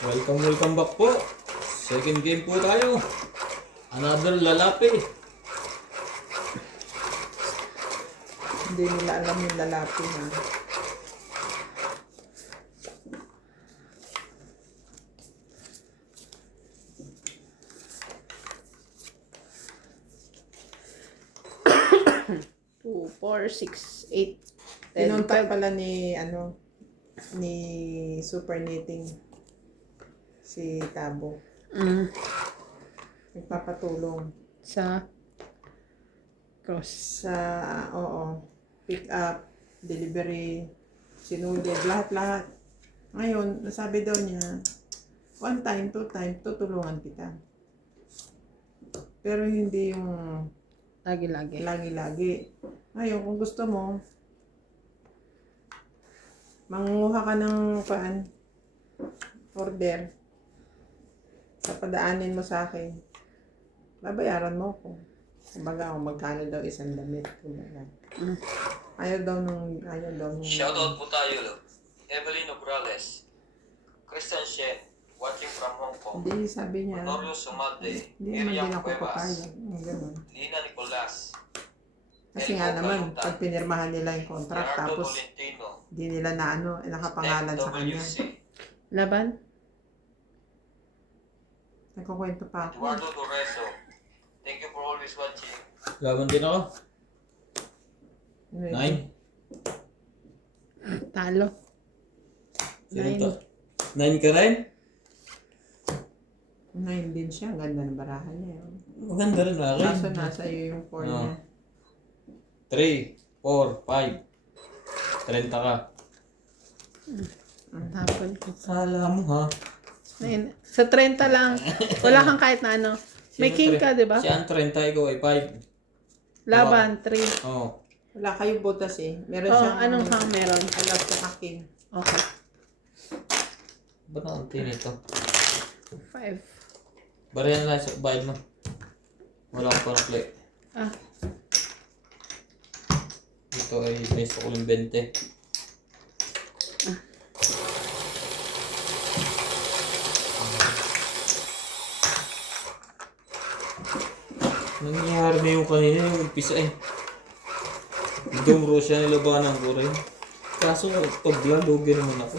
Welcome back po. Second game po tayo. Another lalapit. Hindi nila alam yung lalaki na. Two, 4, 6, 8, 10, Pinunta 12. pala ni, ni Super Knitting si Tabo. Nagpapatulong Sa cross. sa, pick up, delivery, sinulid, lahat-lahat. Ngayon, nasabi daw niya, one time, two time, tutulungan kita. Pero hindi yung Lagi-lagi. lagi-lagi. Ngayon, kung gusto mo, mangunguha ka ng order, padaanin mo sa akin, babayaran mo ko. Kumbaga, kung magkano daw isang damit. Kumbaga. Ayaw daw nung... Shoutout po tayo, Evelyn Obrales, Christian Shen, watching from Hong Kong, Hindi, sabi niya, Honorio Sumalde, hindi naman din Miriam ako Cuevas, papayag. Ganun. Lina Nicolas, Kasi nga naman, pag pinirmahan nila yung contract, Gerardo tapos Tolentino, di nila na nakapangalan sa kanya. FWC, Laban? Nagkukwento pa ako. Eduardo Torreso. Thank you for always watching. Laban din ako. 9. Talo. Sino 9. to? 9 ka rin? 9 din siya. Ang ganda ng barahan niya. Maganda rin akin. Kaso nasa iyo yung 4 niya. 3, 4, 5. 30 ka. Tapon ko. Kala mo ha? Ayun. Sa 30 lang. Wala kang kahit na ano. May king ka, di ba? Siya ang 30, ikaw ay 5. Laban, 3. Oo. Wala kayong butas eh. Meron Oh, siyang anong hang meron? alam sa king. Okay. Ba't ang tinito? 5. Bariyan lang sa bayad mo. Wala ko pa na play. Ah, Ito ay best ko yung 20. Nangyayari na yung kanina yung umpisa eh. Dumro siya nilabanan ko rin. Kaso pagla, lugi naman ako.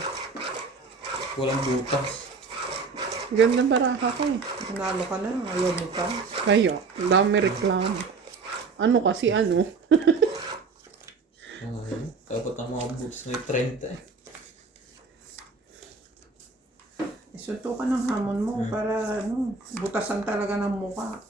Walang butas. ganda baraha ko eh. Nanalo ka na. Ayaw mo pa. Kayo, dami reklamo. Ano kasi ano? Ay, dapat ang mga boots na yung 30 eh. Isunto ka ng hamon mo para butasan talaga ng mukha.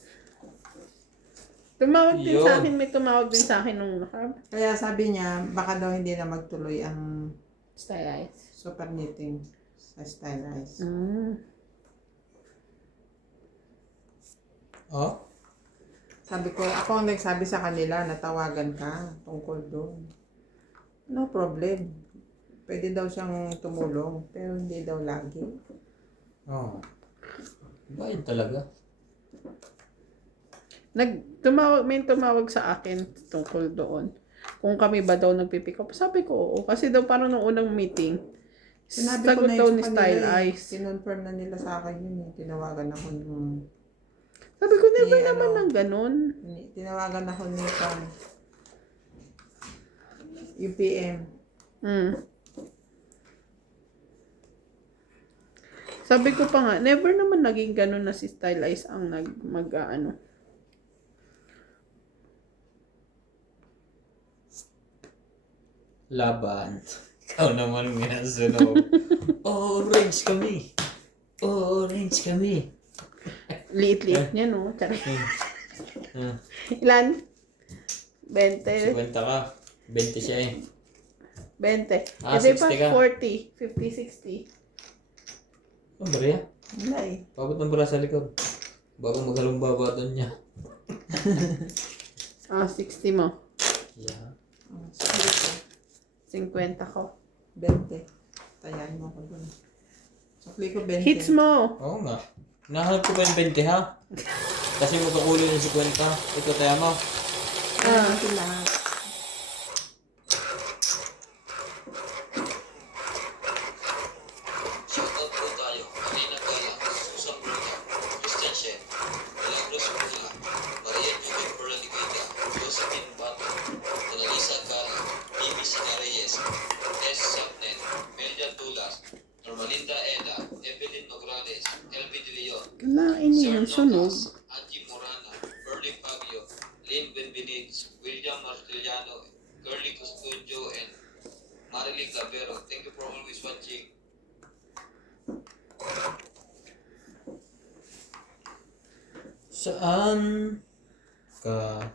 Tumawag din Yun. sa akin, may tumawag din sa akin nung nakab. Kaya sabi niya, baka daw hindi na magtuloy ang Stylize. super knitting sa Stylize. Oh? Sabi ko, ako ang nagsabi sa kanila, natawagan ka tungkol doon. No problem. Pwede daw siyang tumulong, pero hindi daw lagi. Oo. Iba yun talaga. May tumawag sa akin tungkol doon. Kung kami ba daw nagpipick up. Sabi ko, oo. Kasi daw parang nung unang meeting, Sinabi ko sagot na daw yun ni sa Style kanila eh. Eyes. Kinonfirm na nila sa akin yun eh. Tinawagan ako nung... Sabi ko, never Ni, naman ano, ng ganun. Tinawagan ako ni UPM. Sabi ko pa nga, never naman naging ganun na si Style Eyes ang mag-ano. Laban. Ikaw naman minasunod. Orange kami. Orange kami. Liit-liit niya, no? Tsaka, Hmm. ilan? 20. 50 ka. 20 siya eh. 20. Ah, Edi pa 60 ka. 40, 50, 60. Ang bariya. Wala eh. Pagod ng bra sa likod. Bago maghalumbaba doon niya. 60 mo. Yeah. Sige ko. 50 ko. 20. Tayan mo ko dun. Sukli ko 20. Hits mo! Oo nga. Nahanap ko pa yung 20 ha. Kasi magkakulo yung 50. Ito tayo mo. Lahat. Shoutout po tayo, Marina Ang sunog. Angie Morana, Bernie Fabio, Lynn Benbenitez, William Martiliano, Curly Custodio, and Marilee Clavero. Thank you for always watching. Saan ka?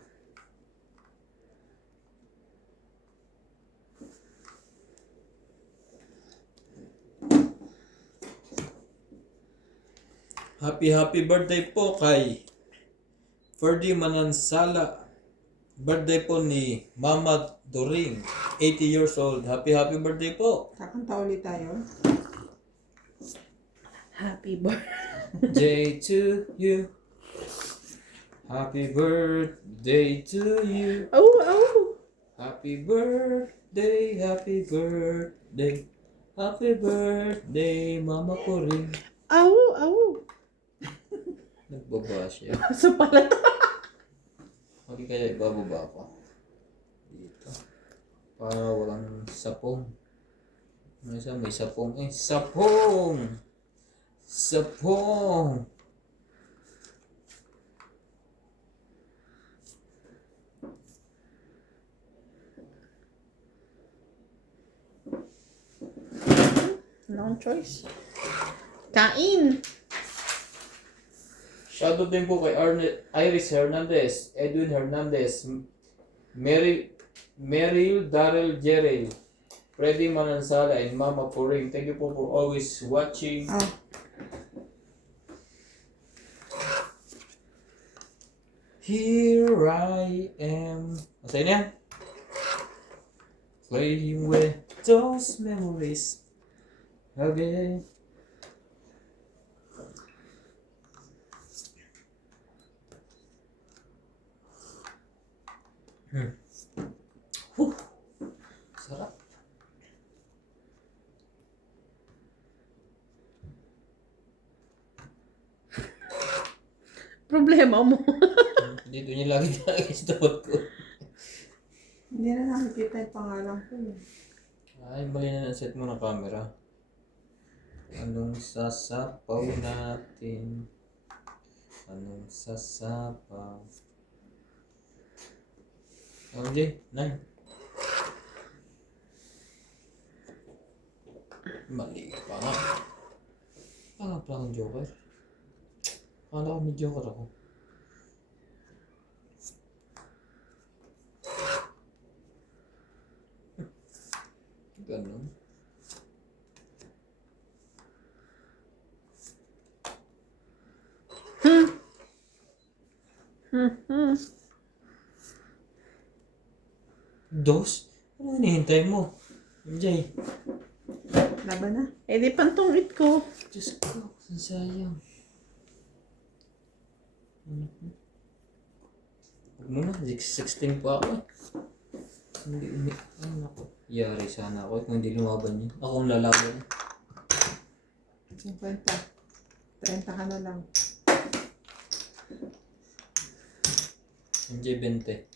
Happy birthday po kay Ferdy Manansala. Birthday po ni Mama Doring, 80 years old. Happy birthday po. Kakanta ulit tayo. Happy birthday. Day to you. Happy birthday to you. Oh, oh. Happy birthday, happy birthday. Happy birthday, Mama Coring. Aw, aw. Nagbaba siya. So pala to. Hindi kaya ibababa ko. Dito. Para walang sapong. May sapong. Sapong! Sapong! Wrong choice. Kain. Shoutout din po kay Iris Hernandez, Edwin Hernandez, Meryl Darrell Jerel, Freddy Manansala, and Mama Puring. Thank you po for always watching. Oh, Here I am. Masaya na yan? Playing with those memories again. Sarap. Problema mo. Dito niya lagi talaga sa tapat ko. hindi na nakikita yung pangalan ko. Ay, mali na set mo ng camera. Anong sasapaw natin? Anong sasapaw? MJ, 9. Mali pa nga. Kala pa akong joker. Kala ko may joker ako. Ganun. Dos? Ano hinihintay mo? MJ. Laban na. Eh di pantungit ko. Diyos ko, sayang. Huwag mo na, 16 pa ako eh. Hindi, ay naku. Yari sana ako kung hindi lumaban yun. Ako ang lalaban. 50. 30 ka na lang. MJ 20.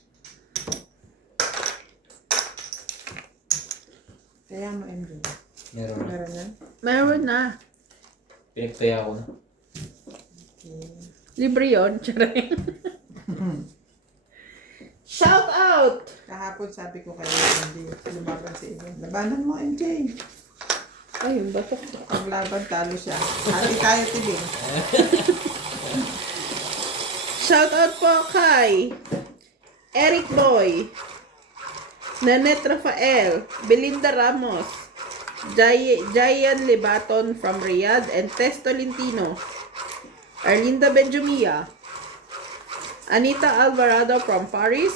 Kaya mo, MJ. Meron na. Meron na? Meron na. Pinagtaya ko na. Okay. Libre yun. Charing. Shout out! Kahapon sabi ko kayo, hindi lumaban si inyo. Labanan mo, MJ. Ayun ba to? Pag laban, talo siya. Hati tayo, Tibing. Shout out po kay Eric Boy, Nanette Rafael, Belinda Ramos, Jayan Libaton from Riyadh, and Tess Tolentino, Arlinda Benjumia, Anita Alvarado from Paris,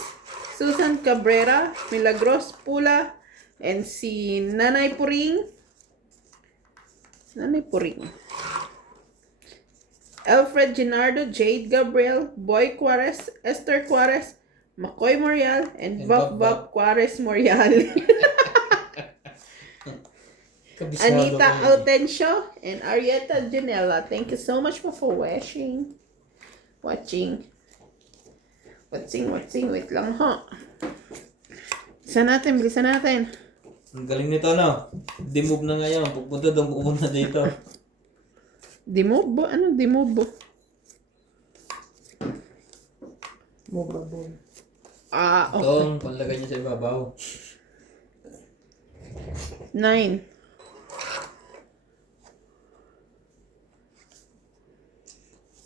Susan Cabrera, Milagros Pula, and si Nanay Puring. Alfred Ginardo, Jade Gabriel, Boy Juarez, Esther Juarez, McCoy Morial, and Vap Vap Juarez Morial. Kabisado Anita ko yun eh. Autencio and Arieta Janela. Thank you so much for watching. Wait lang ho. Bilisan natin. Ang galing nito, no? Dimove na ngayon. Pupunta dito. Dimobo? Ano dimobo? Movable. Ah, Ito, okay. panlagay niya sa ibabaw. 9.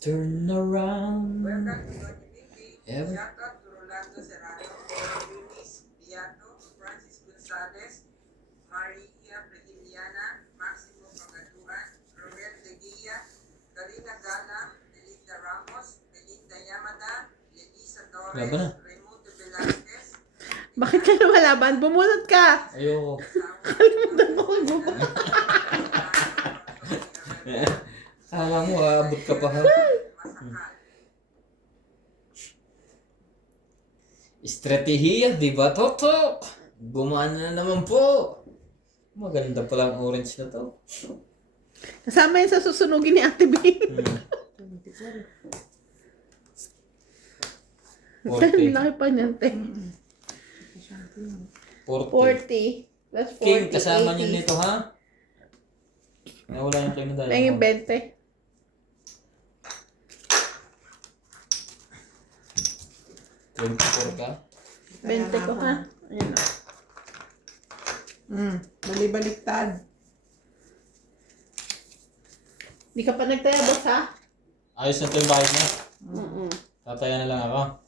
Turn around. Welcome to Don Ibigay. Ever. Shout out to Rolando Serrano, Eunice Beato, Francis Gonzalez, Maria Brigiliana, Maximo Pagaduan, Romel De Guia, Karina Gala, Belinda Ramos, Belinda Yamada, Lenisa Torres, Laban na. Raimundo Velasquez, Bakit ka lumalaban? Bumunot ka! Ayoko. Kalimutan mo kung bumunot. Kala mo, aabot ka pa ha? Masakal. Estratehiya, di ba, Totok? Gumana na naman po. Maganda pala ang orange na to. Kasama yun sa susunugin ni Ate Bing. Hmm. 10. 40. Laki pa niyan, 40. 40. Plus 40. King, kasama 80. niyo nito ha? Nawala yung king na dahil. May 20. 24 ka? 20 ko ha. Ayun o. Bali-baliktad. Di ka pa nagtaya, boss ha? Ayos na to yung bahay niya. Mm-mm. Tataya na lang ako.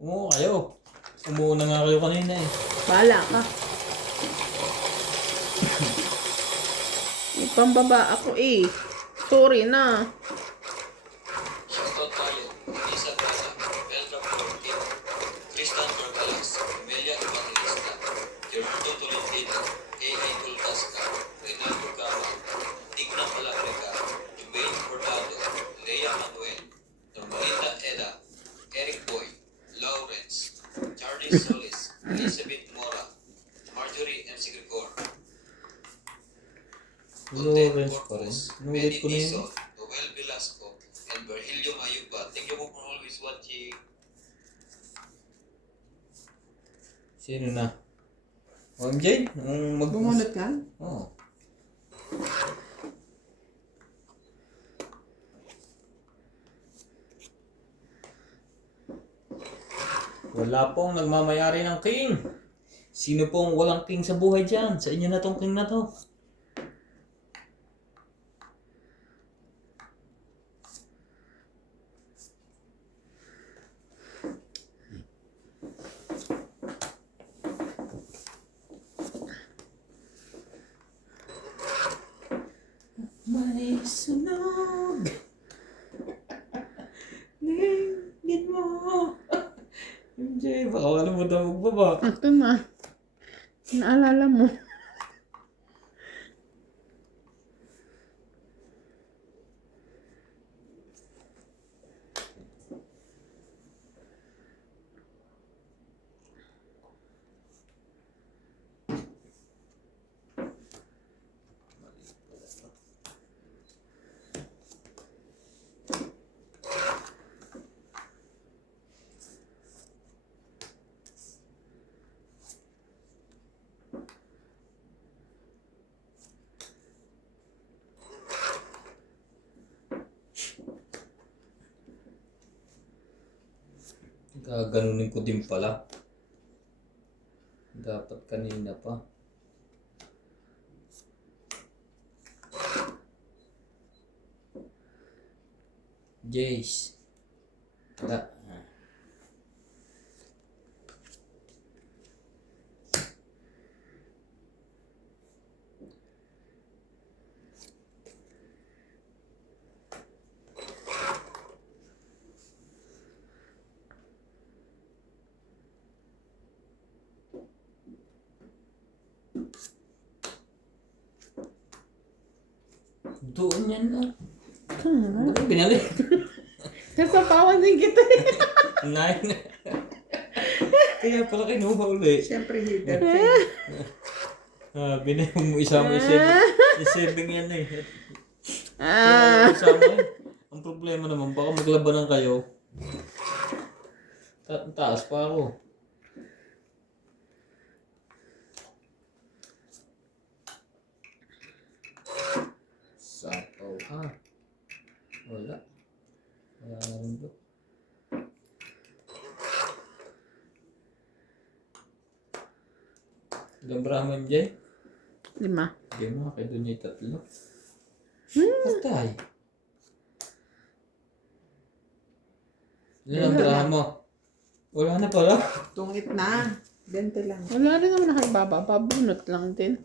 Umuo kayo. Umuo na nga kayo kanina eh. Bahala ka. May pambaba ako eh. Sorry na. Shoutout tayo. Lisa Gaza, Belka Florentino, Tristan Corbalas, Amelia Evangelista, Gerardo Tolentino, A.A. Tulcasca, Renato Gama, Tigna Palabrica, Jubain Bordado, Lea Manuel, Normalita Eda, Eric Boy, Lawrence, Charlie Solis, Elizabeth Mora, Marjorie M. Grigor, Lawrence pa rin. Nulit Benny ko na yun. Dizon, Noel Velasco, and Virgilio Mayuba. Thank you po for always watching. Sino na? O MJ? Bumunot ka? Oo. Wala pong nagmamayari ng king. Sino pong walang king sa buhay dyan? Sa inyo na tong king na to. May sunog. Ningin mo. MJ, baka wala mo daw magbaba. Ito na. Naalala mo. Gaganunin ko din pala. Dapat kanina pa. Jace. Da. Doon yan na. Bakit binalik? Nasapawan din kita eh. Nine. Kaya pala kinuha uli. Siyempre heater. Binay mo isama isebing yan eh. Ah. Isama eh. Ang problema naman, baka maglabanan kayo. Taas pa ako. Sapaw ha. Wala. Wala na rin doon. Ilang braha mo, MJ? 5. Hindi mo, kay doon yung 3. Patay. Ilan ang braha mo? Wala na pala. Tungit na. 20 lang. Wala rin naman nakibaba. Pabunot lang din.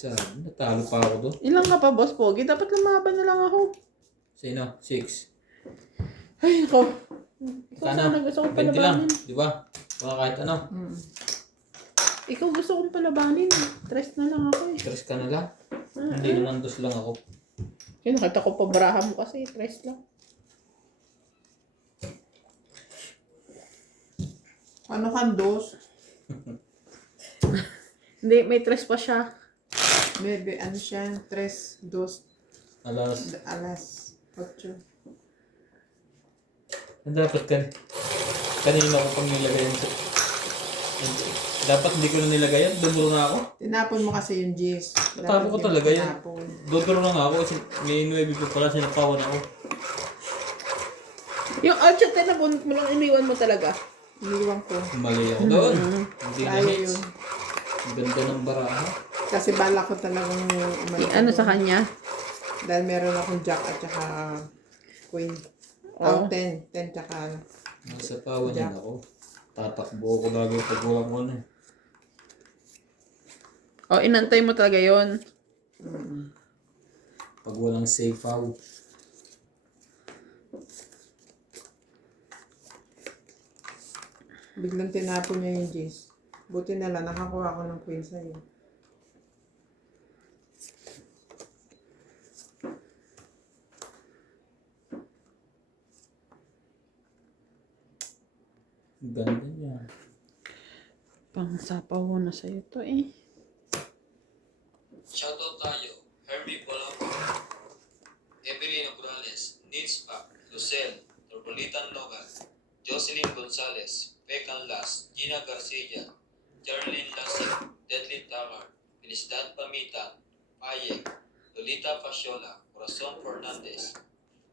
Saan? Natalo pa ako doon. Ilang ka pa, Boss Pogi? Dapat lumaban na lang ako. Sino? 6. Ay, ako. Ikaw Sana, sana gusto kong 20 lang. palabanin. Di ba? Baka kahit ano. Ikaw gusto kong palabanin. 3 na lang ako eh. 3 ka na lang. Hindi naman 2 lang ako. Kaya nakita ko pa baraha mo kasi. 3 lang. Ano kang dos? Hindi, may 3 pa siya. Maybe, ano siya? 3, 2, Alas. alas 8. Ang dapat kanina ko pang nilagay yan. Dapat hindi ko na nilagay yan. Dumuro na ako. Tinapon mo kasi yung G's. Natapon ko talaga yan. Tinapon. Dumuro na nga ako kasi may 9 ko pala sinapawan ako. Yung outshot na nabunot mo lang, iniwan mo talaga. Iniwan ko. Mali ako doon. Hindi na Kaya hits. yun. Ang ganda ng baraha. Kasi bala ko talagang umalis Ano ako. sa kanya? Dahil meron akong jack at saka queen. Oo. 10. 10 tsaka Nasa pawan Jack. yan ako. Tatakbo ako lagi pag walang ano. O, inantay mo talaga yon. Pag walang safe out. biglang tinapon niya yung G's. Buti na lang, nakakuha ko ng queen sa'yo. Ang ganda niya. Pang sapaw ko na sa'yo to eh. Shoutout tayo, Herbie Polanco, Evelyn Morales, Nils Pak, Lucel, Turbulitan Logan, Jocelyn Gonzalez, Pecan Las, Gina Garcia, Charlene Lasik, Deadly Tagar, Felicidad Pamita, Payek, Lolita Fasciola, Corazon Fernandez,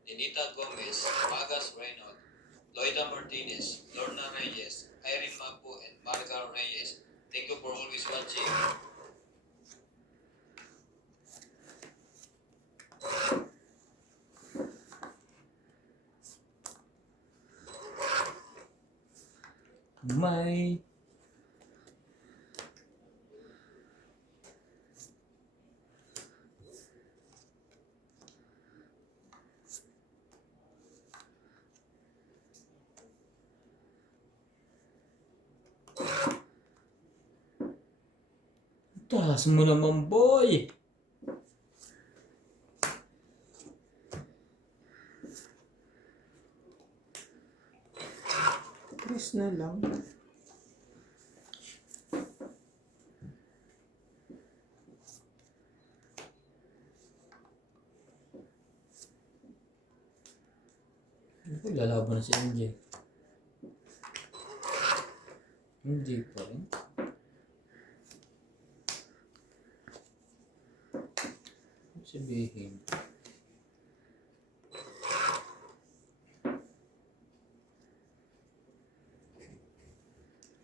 Ninita Gomez, Magas Reynolds, Loida Martinez, Lorna Reyes, Irene Mapu, and Marga Reyes. Thank you for always watching. May taas mo naman, boy. Chris na lang. Ako lalaban na si MJ. MJ pa rin. Ano sabihin?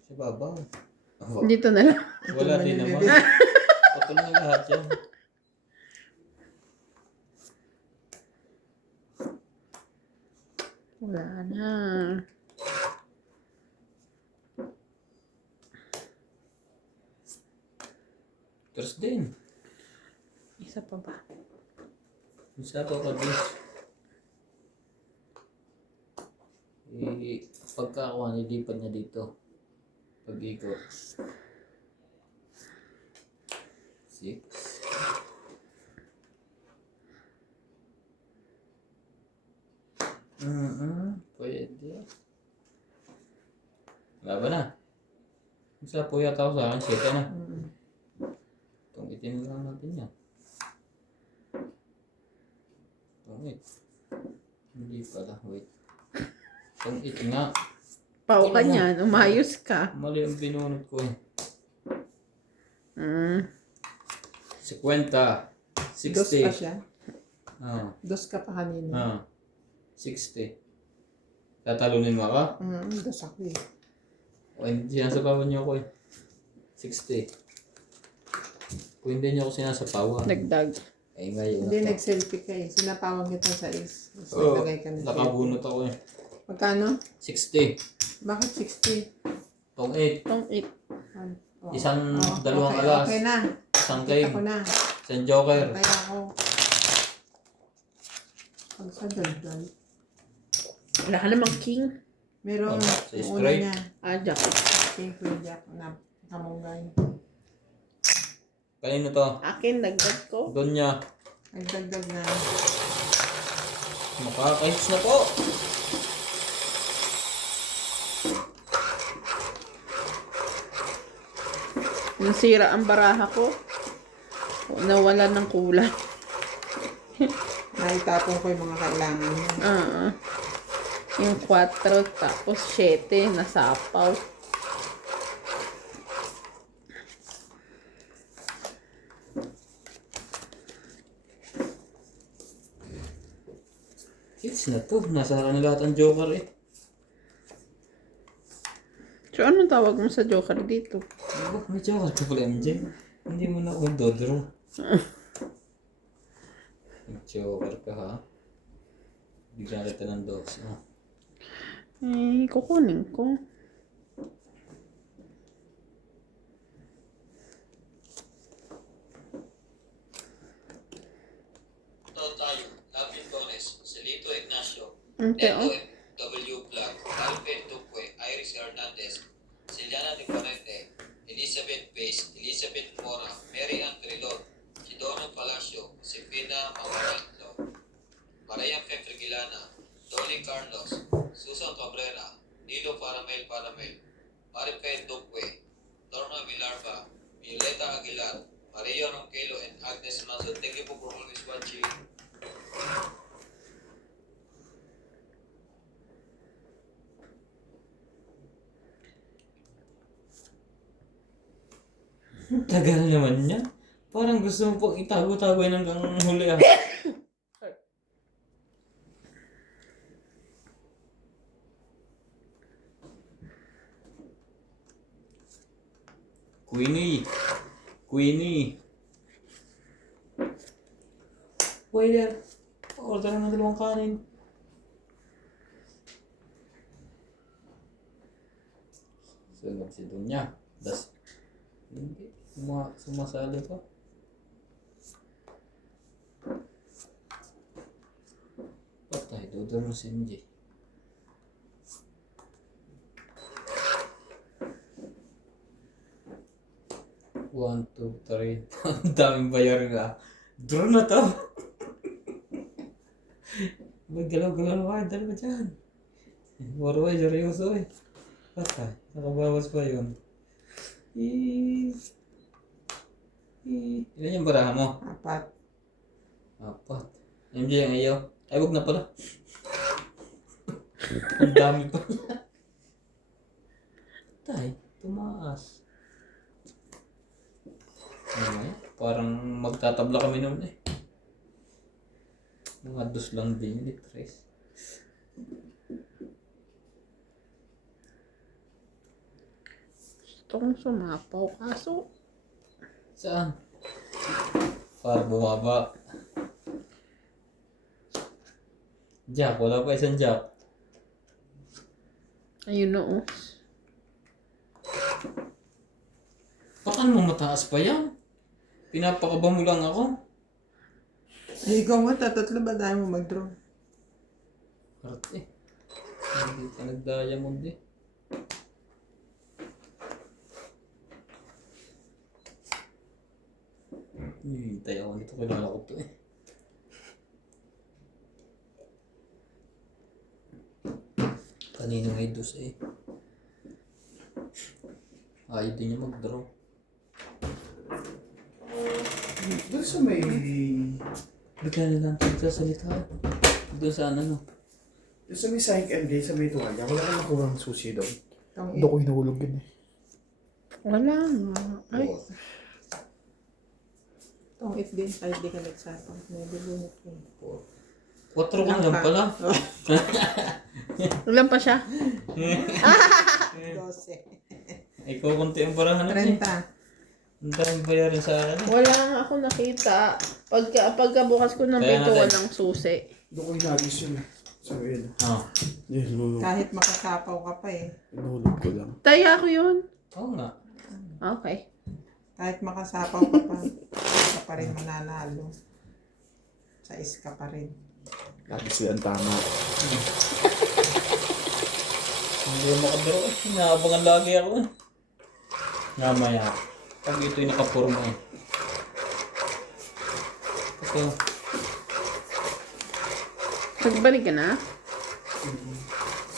Sa babaw. Oh, Dito na lang. wala din naman. Patol na lahat yan. Wala na. Terus din. Isa pa ba? Isa pa kabis. Pagkakuha, nilipad niya dito. Pag-ikot. 6. Pwede. Wala ba na? Isa po yata ako sa akin. 7 na. Itong itin lang natin yan. Wait. Hindi pala. Wait. Itong itin nga. Pao ka niyan. Umayos ka. Mali ang binunod ko eh. 50. 50. Dos pa 60. siya. Ah. Dos ka pa kanina. Ah. 60. Tatalunin mo ako? Dos ako eh. O hindi, sinasabawan niyo ako eh. 60. Kung hindi niyo ako sinasapawan. Dagdag. Eh ngayon Hindi, na to. nag-selfie ka eh. Sinapawag kita sa is. Tapos Oo, naglagay ka na. nakabunot ako eh. Magkano? 60. Bakit 60? Tong 8. Tong 8. Oo. Isang Oo, dalawang okay, alas. Okay na. Isang Kita game. ko na. Isang joker. Kaya ako. Pag sa daldal. Wala ka namang king. Meron Oh, sa yung una straight. niya. Jack. King Queen Jack na kamunggay. Kanino to? Akin, dagdag ko. Doon niya. Nagdagdag na. Makakahits na po. Nasira ang baraha ko. Nawala ng kulay. Naitapon ko yung mga kailangan niya. Yung 4 tapos 7 nasapaw. Hits na to. Nasara na lahat ang joker eh. So, anong tawag mo sa joker dito? Oh, may joker ka pala MJ. Hindi mo na ako dodro. May joker ka ha. Bigla kita ng dos. Oh. Kukunin ko. Tayo, Lapin Torres, Celito Ignacio, Ante, Neto oh. W. Clark, Alfred Duque, Iris Hernandez, Siliana de Parente, Elizabeth Pace, Elizabeth Mora, Mary Ann Trilon, Sidono Palacio, Josefina Mamarantlo, Maria Fefregilana, Dolly Carlos, Susan Cabrera, Nilo Paramel, Maripel Duque, Norma Villarba, Violeta Aguilar, Maria Ronquelo, and Agnes Manson. Thank you for always watching. Tagal naman niya. Parang gusto mo pang itago-tago yun hanggang huli ah. Queenie. Waiter. Order ng dalawang kanin. Sunog si Dunya. Hindi. Sumasali pa. Patay, dodor mo si MJ. One, two, three. Ang daming bayar nga. Draw na to. Maggalaw-galaw na kayo. Dalawa dyan. Waraway, seryoso eh. Patay. Nakabawas pa yun. Ilan yung baraha mo? 4. 4. MJ ang ayaw. Ay, wag na pala. Ang dami pa. Tay, tumaas. Parang magtatabla kami noon eh. Mga dos lang din yun, tres. Gusto kong sumapaw. Kaso, Saan? Para bumaba. Jack, wala pa isang Jack. ayun na oh. Baka naman mataas pa yan. Pinapakaba mo lang ako. Ikaw mo, tatatlo ba tayo mo mag-draw? Arte. Hindi ka nag-diamond eh. Hintay ako nito. Kailangan ko to eh. Kanino may dos eh. Ayaw din niya mag-draw. Doon sa may... Bigla na lang tayo sasalita. Doon sa ano. Doon sa may Psych MD, sa may tuwalya, wala kang nakuha ng susi doon. Itong Doon ko hinahulog yun eh. Wala nga. Ay, Itong if din, kahit di ka nagsapang. May bubunot ko. 4 ka na lang pala. ilan pa siya? 12. Ikaw konti ang parahan natin. 30. Ang daming bayarin sa akin. Wala nga ako nakita. Pagkabukas ko ng Kaya pinto, nga, walang susi. Doon ko hinagis yun. Sabi yun. Oh. Yes, nulog. Kahit makasapaw ka pa eh. Nulog ko lang. Taya ko yun. Oo nga. Okay. Kahit makasapaw ka pa, ka pa rin mananalo. Sa iska pa rin. Lagi siya ang tama. Hindi mo makabiro. Naabangan lagi ako. Namaya. Pag ito'y nakapurma eh. Ito. Nagbalik ka na?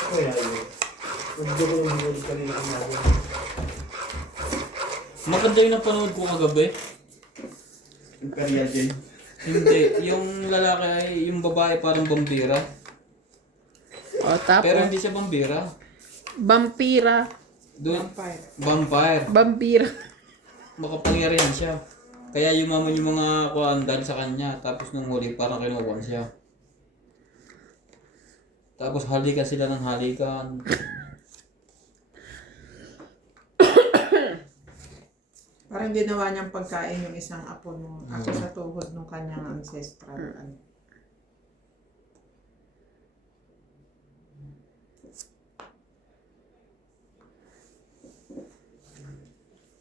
Kaya yun. Nagdo ko yung nulog kanina ang namin. Maganda yung napanood ko kagabi. Imperial din. Hindi. Yung lalaki ay, yung babae parang bambira. O, tapos. Pero hindi siya bambira. Vampira. Doon, Vampire. vampire. Vampira. Makapangyarihan siya. Kaya yumaman yung mga kuhaan dahil sa kanya. Tapos nung huli parang kinukuhan siya. Tapos halikan sila ng halikan. Parang ginawa niyang pagkain yung isang apo mo. Ako sa tuhod ng kanyang ancestral. Ano.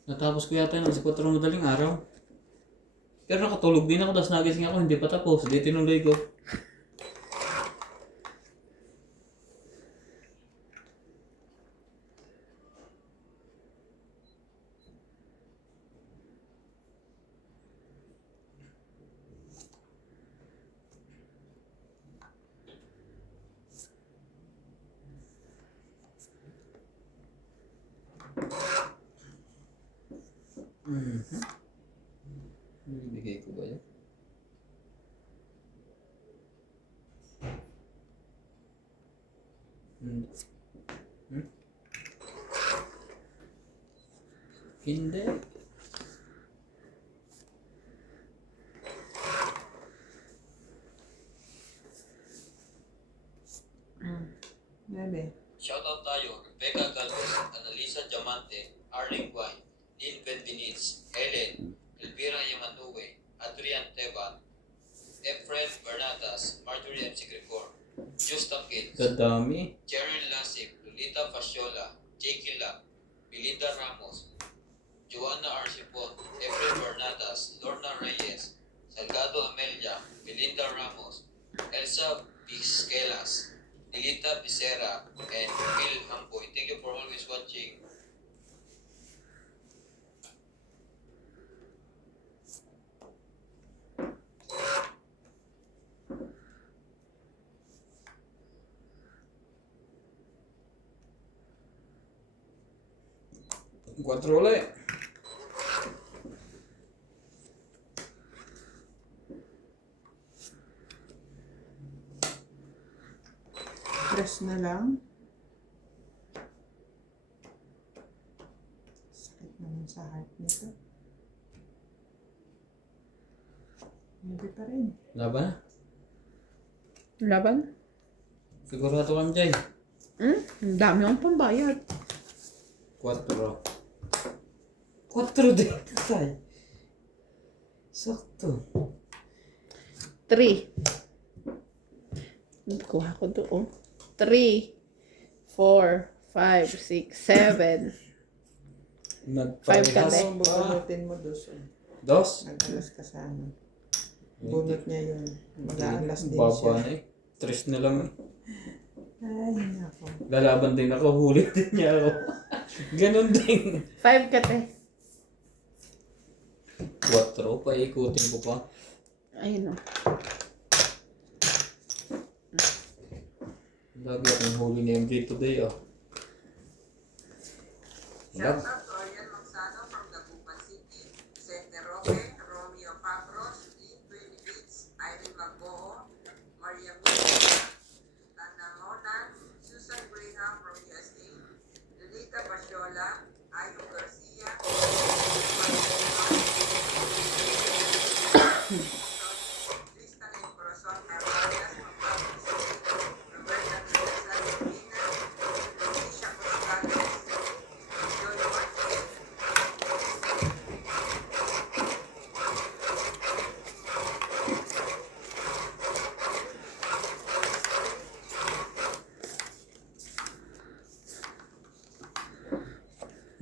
Natapos ko yata yun sa 4 madaling araw. Pero nakatulog din ako, tapos nagising ako, hindi pa tapos. Di tinuloy ko. Bibigay ko ba yun? Hindi. Bebe. Shoutout tayo, Rebecca Galvez, Annalisa Diamante, Arling Guay, Dean Benvinitz, Helen, Elvira Yamanue, Adrian Teban, Efren Bernatas, Marjorie M. Sigricor, Justa Kids, Kadami. Cheryl Lasip, Lolita Fasciola, Jakey Lap, Belinda Ramos, Joanna Arcipon, Efren Bernatas, Lorna Reyes, Salgado Amelia, Belinda Ramos, Elsa Vizquelas, Dilita Becerra, and Phil Hamboy. Thank you for always watching. Quattro ulit. Press na lang. Sakit naman sa heart nito. Hindi pa rin. Laban na. Laban? Sigurado kami dyan. Ang dami akong pambayad. 4. 4 din. Tay. Sakto. 3. Kuha ko doon. 3, 4, 5, 6, 7. Nagparehas ka din. Ang bubunutin mo dos. Dos. Nag-alas ka sa ano. Bunot niya yun. Mag-aalas din Baba siya. na eh. 3 na lang eh. Ay, nako. Lalaban din ako. Huli din niya ako. Ganon din. 5 ka, te. 4. Paikutin ko pa. Ayun o. Lagi akong huli ni MJ today ah. Love. Shoutout to Ariel Manzano from Dagupan City, Vicente Roque, Romeo Pabros, Lee Benedict, Irene Magboo, Maria Musa, Tanamonan, Susan Graham from USA, Lolita Pasciola, Ayo Garcia, Tristan and Corazon Hermanias from Quezon City, Roberta Teresa Medina, Alicia Gonzalez, John March,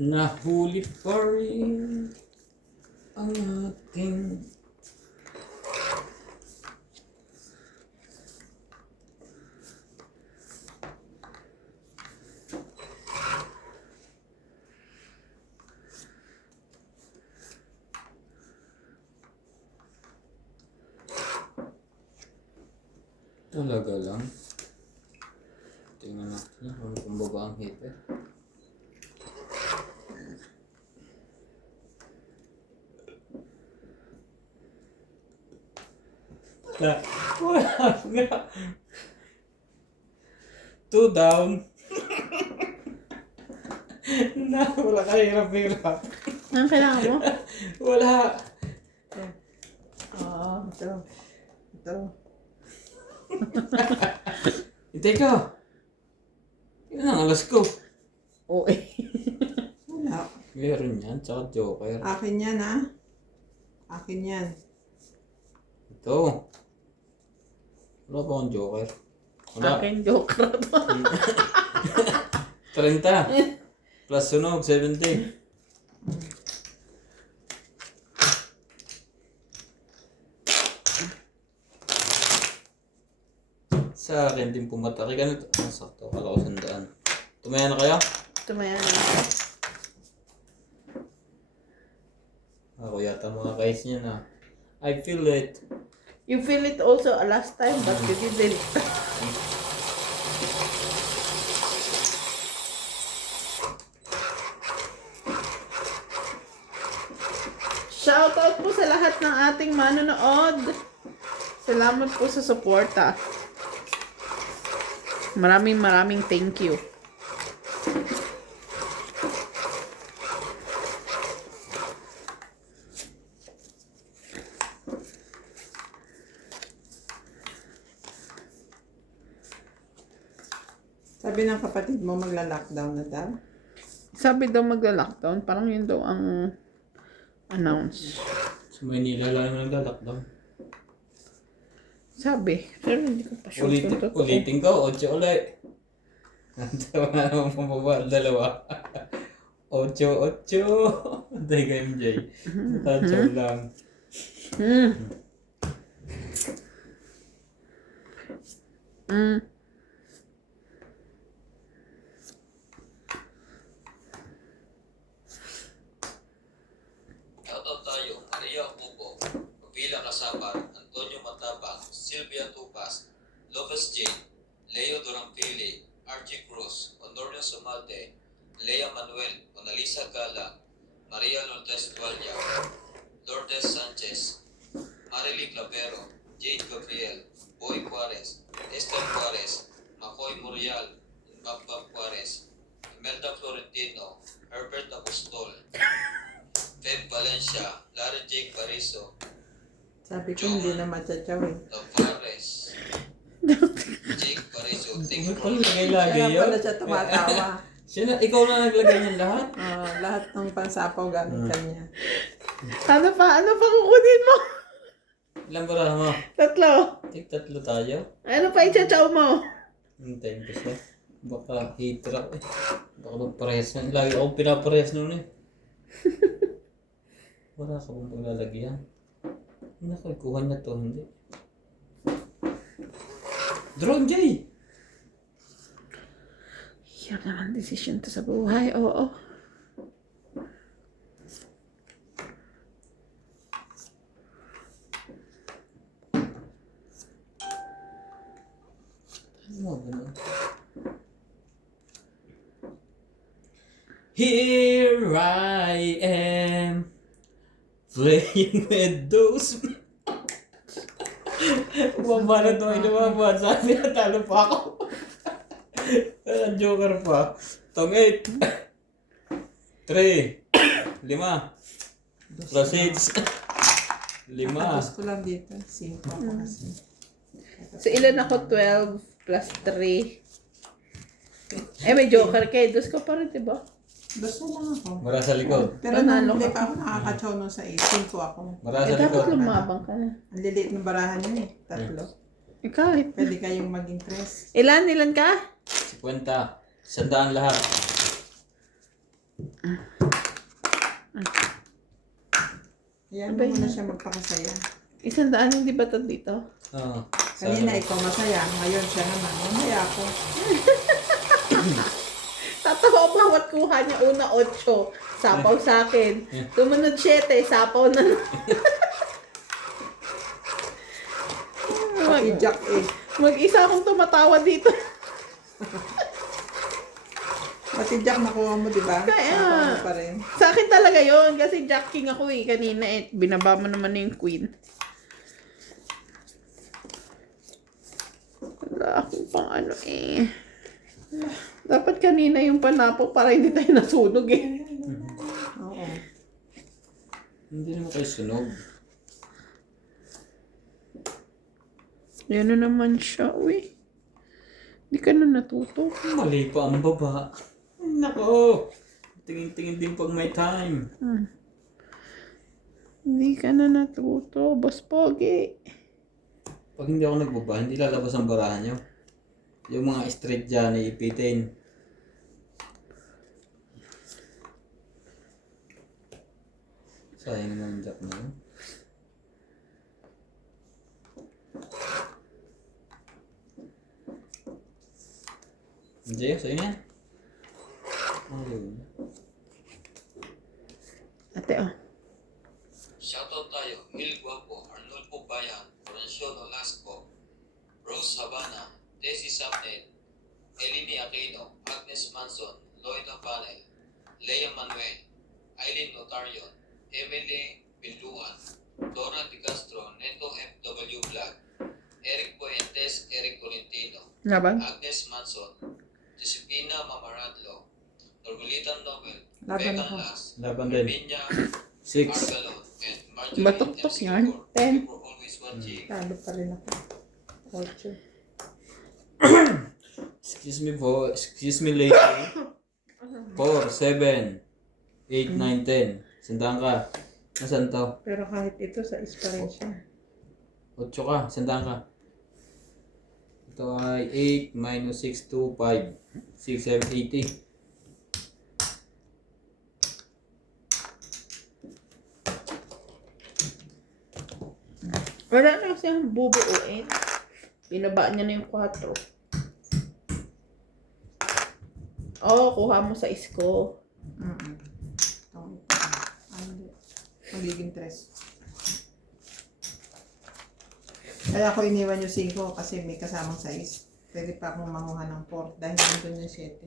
Nahuli pa rin ang ating talaga lang. Tingnan natin kung kumbaga ang heater. Wala nga. 2 down. Na, wala ka hirap-hirap. Anong kailangan mo? Wala. Oo, ito. Ito. Hintay ka. Yan ang alas ko. Oo eh. Wala. Meron yan, tsaka joker. Akin yan, ha? Akin yan. Ito. Wala pa akong joker. Wala. Akin joker to. 30. Plus sunog, 70. Sa akin din pumatake ka nito. Ah, sakto. Kala ko 100. Tumaya na kaya? Tumaya na. Ako yata mga guys niya na. I feel it. You feel it also last time, but you didn't. Shoutout po sa lahat ng ating manonood. Salamat po sa suporta. Maraming thank you. Sabi ng kapatid mo, magla-lockdown na daw. Sabi daw magla-lockdown, parang yun daw ang announce. Sa Maynila lang naman nagla-lockdown. Sabi, pero hindi ko pa sure kung totoo. Ulitin ko, 8 ulit. Wala naman pambaba, 2. 8. Antay ka MJ. Nakachaw lang. Shoutout tayo, Maria Cubo, Pavila Casabar, Antonio Matapang, Sylvia Tupas, Lopez Jane, Leo Durampili, Archie Cruz, Honorio Somalte, Lea Manuel, Monalisa Gala, Maria Lourdes Tualia, Lourdes Sanchez, Marily Clavero, Jade Gabriel, Boy Juarez, Esther Juarez, Makoy Murial, Bagbag Juarez, Imelda Florentino, Herbert Apostol, Feb Valencia, Larry Jake Bariso, Sabi ko, hindi na matchachaw eh. Tavares, Jake Bariso, thank you Ano for lagay lagi Kaya yun? pala siya tumatawa. Ikaw na naglagay niyan lahat? Lahat ng pansapaw gamit kanya. Ano pa kukunin mo? Ilang bara mo? 3. Tatlo tayo? Ano pa i-chow mo? Hintayin ko siya. Baka heater ako eh. Baka magparehas na. Lagi akong pinaparehas noon eh. Wala ka bang paglalagyan? Naku, kuha na to. Hindi. Drone Jay! Yan naman decision to sa buhay, oo. Ano mo ba? Here I am playing with those. Bumaba na ito ay lumabas. Sabi na talo pa ako. Joker pa. Tong 8. 3. 5. Plus 6. 5. Tapos ko lang dito. 5 ako kasi. So, ilan ako? 12 plus 3. Eh, may joker kay. Dos ko pa rin, diba? Basta lang ako. Mara sa likod. Pero Panalo nung hindi ka. pa ako nakakachaw nun sa 18 ko ako. Mara Eh, sa dapat likod. lumabang ka na. Ang liliit ng barahan niya eh. 3. Ikaw, Pwede kayong maging 3. ilan ka? 50. 100 lahat. Yan Abay mo na na. siya magpakasaya. 100 hindi ba ito dito? Ah, Kanina ikaw masaya, ngayon siya naman. Mamaya ako. Tatawa bawat kuha niya. Una 8, sapaw sa akin. Tumunod 7, sapaw na. Pati Jack eh. Mag-isa akong tumatawa dito. Pati Jack nakuha mo, di ba? Kaya- Nakuha mo pa rin. Sa akin talaga yon kasi Jack King ako eh. Kanina eh. Binaba mo naman yung Queen. Wala akong pang ano eh. Dapat kanina yung panapo para hindi tayo nasunog eh. Oo. hindi naman kayo sunog. Yan na naman siya, uy. Hindi ka na natuto. Mali pa ang baba. Nako! Tingin-tingin din pag may time. Hindi ka na natuto, Boss Pogi. Pag hindi ako nagbaba, hindi lalabas ang barahan nyo. Yung mga straight dyan, iipitin. Sayang naman yung jack na yun. Hindi, sa'yo na yan. Ayun. Ate, oh. Shoutout tayo, Hil Guapo, Arnulfo Bayan, Florencio Nolasco, Rose Habana, Tessie Sapnet, Eleni Aquino, Agnes Manson, Loida Panel, Lea Manuel, Aileen Notarion, Emily Biluan, Dora Di Castro, Neto FW Vlog, Eric Puentes, Eric Tolentino, Laban? Agnes Manson, Josefina Mamaradlo, Norbulitan Nobel, Laban Becca ako. Las, Laban din. Minya 6. Argalon, and Marjorie Batok-tok MC yan. Cor. 10. Thank you for always watching. Talo pa rin ako. 8. Excuse me po. Excuse me lady. 4, 7, 8, 9, 10. Sandaan ka. Nasaan to? Pero kahit ito, sa is pa rin siya. 8 ka. Sandaan ka. Ito ay 8 minus 6, 2, 5. 6, 7, 80. Wala na kasi ang bubuuin. Binaba niya na yung 4. Oh, kuha mo sa isko. Ito. Hindi. Magiging 3. Kaya ako iniwan yung 5 kasi may kasamang 6. Pwede pa akong manguha ng 4 dahil nandun yung 7.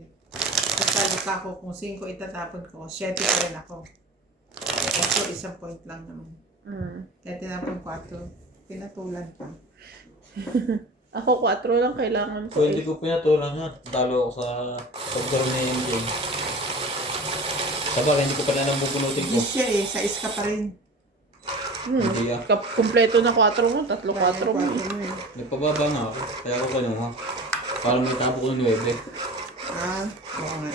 Kasi pa ako kung 5 itatapon ko, 7 pa rin ako. Kasi isang point lang naman. Kaya tinapon 4. Pinatulan pa. Ako 4 lang kailangan ko. Kung hindi ko pinatulang nga, talo ako sa pagkaroon na yung game. Sabag, hindi ko pala nang bubunutin ko. Hindi siya eh, 6 ka pa rin. Hindi ah. Kumpleto na 4 mo, 3-4 mo. May pababa nga ako. Kaya ako kinuha. Para may tapo ko yung 9. Ah, oo nga.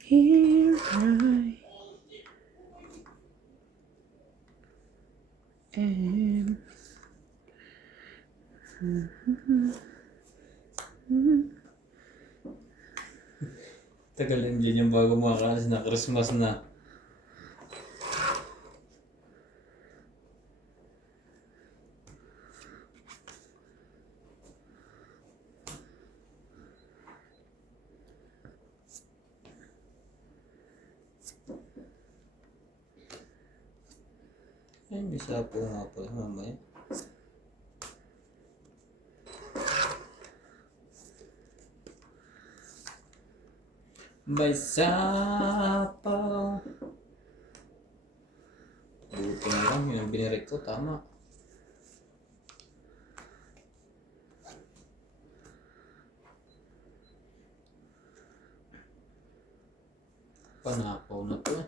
Here I am. Tagal din dyan yung bago makakalas na Christmas na. Ay, may sapo nga pala mamaya. May sapaw. Buti na lang, yun ang binirek ko, tama. Panapaw na to eh.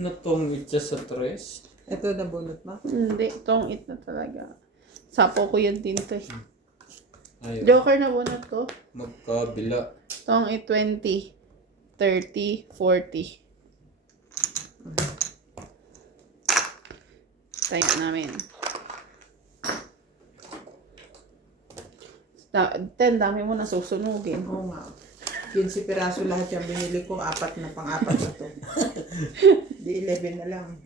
Natong itya sa tres. Ito nabunot mo? Hindi, tong it na talaga. Sapo ko yung tinto eh. Ayun. Joker na bunot ko. Magkabila. Tong it 20, 30, 40. Tayo namin. 10, dami mo na susunugin. Oo nga. 15 piraso lahat yung binili ko, 4 na pang-4 na to. Di 11 na lang.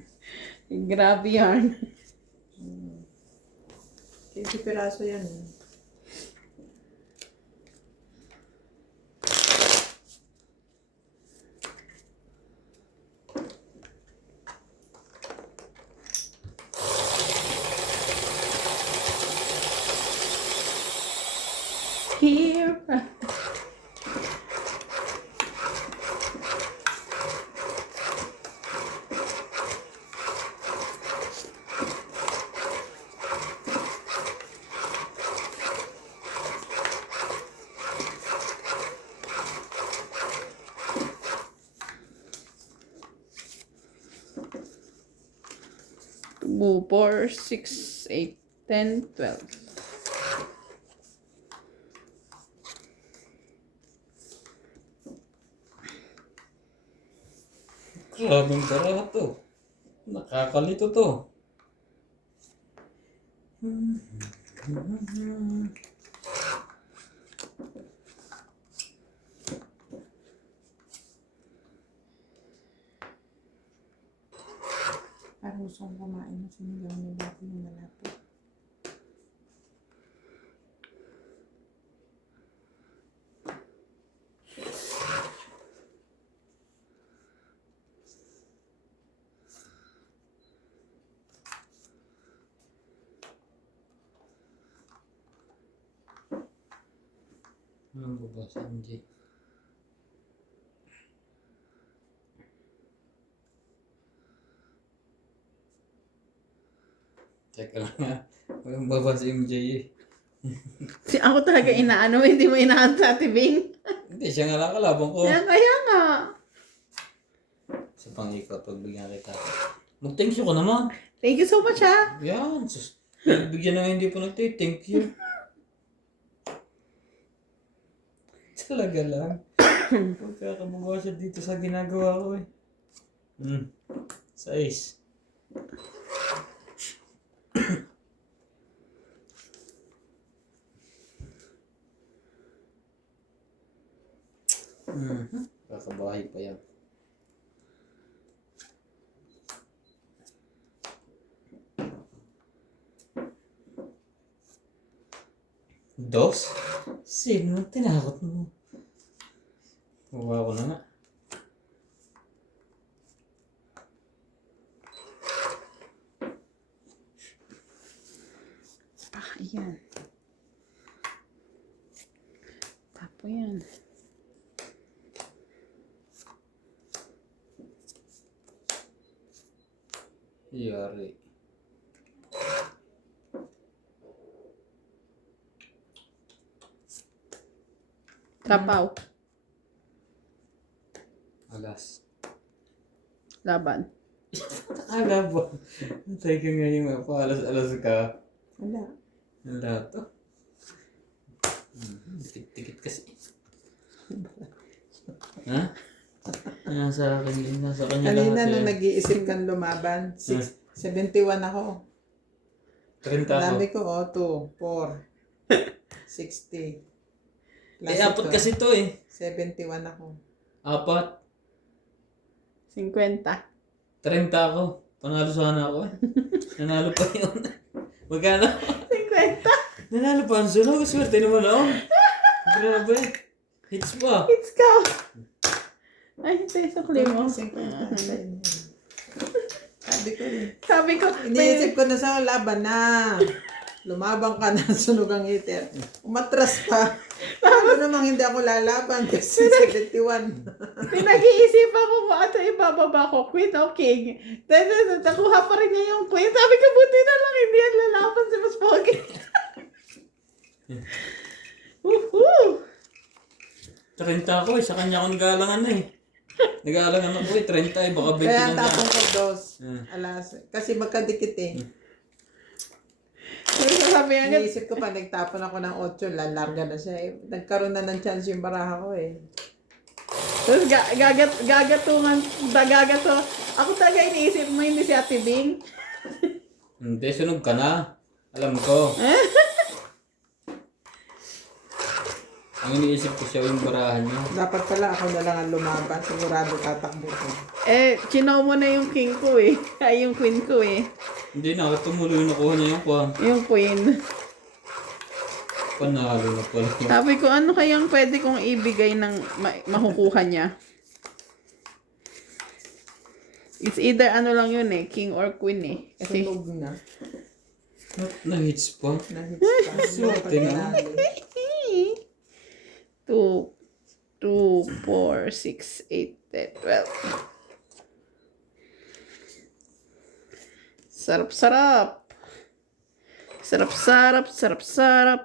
Grabe yan. 15 piraso yan. Here. Two, 4, 6, 8, 10, 12. Grabing tara to. Nakakalito to. Parang gusto kong kumain ng sinigang ni Bati yung malapit. Ano ba si MJ? Teka lang nga. Walang baba si MJ eh. Si ako talaga inaano, hindi mo inaan sa tibing. Hindi, siya nga lang kalaban ko. Kaya nga. Sa pang-ikaw, pagbigyan kita. Mag-thank you ka naman. Thank you so much ha. Yan. Sus. Bigyan na nga hindi po nagtay-thank you. Talaga lang. Pagkakabugawa siya dito sa ginagawa ko eh. 6. Kakabahay pa yan. Dos? Sino ang tinakot mo? Kuha ko na nga. Ayan. Tapo yan. Yari. Trapaw. Alas. Laban. Alabon. Antay ka nga yung alas-alas ka. Wala. Wala to. Tikit kasi. Ha? Nasa kanya Kanina lahat nung eh. nag-iisip kang lumaban, 71 ako. 30 ako. Dami ko, 2, 4, 60. Eh, apat kasi to eh. 71 ako. Apat. 50. 30 ako. Panalo sana ako eh. Nanalo pa yun. Magkano? 50. Nanalo pa ang sunog. Swerte naman ako. Grabe. Hits pa. It's go. Ay, hindi. Sukli mo. 50. Sabi ko eh. Sabi ko, Iniisip ko na sa laban na. Lumabang ka na, sunog ang heater. Umatras pa. Ano namang hindi ako lalaban kasi 71. pinag-iisipan ko kung ano ibababa ko, queen o king. Then, nakuha pa rin niya yung queen. Sabi ko, buti na lang, hindi yan lalaban si Mas Pogi. Woohoo! 30 ako eh. Sa kanya akong galangan na eh. Nag-aalangan ako 30 baka 20 Kaya lang tapon na. ko dos. Hmm. Alas. Kasi magkadikit eh. Pero sasabihin agad, Iniisip ko pa, nagtapon ako ng 8, lalarga na siya eh. Nagkaroon na ng chance yung baraha ko eh. tapos gagatungan, gagato. Ako talaga iniisip mo, hindi si Ate Bing. Hindi, sunog ka na. Alam ko. Ang iniisip ko siya yung barahan niyo. Dapat pala ako na lang ang lumaban. Sigurado tatakbo ko. Chinaw mo na yung king ko eh. Ay, yung queen ko eh. Hindi na, tumuloy yung nakuha niya yung kwan. Yung queen. Panalo na pala. Sabi ko, ano kayang pwede kong ibigay ng makukuha niya? It's either ano lang yun eh, king or queen eh. Kasi, Sunog na. Na-hits pa. Nahits pa. Swerte na. 2, 4, 6, 8, 10, 12. Sarap-sarap. Sarap-sarap, sarap-sarap.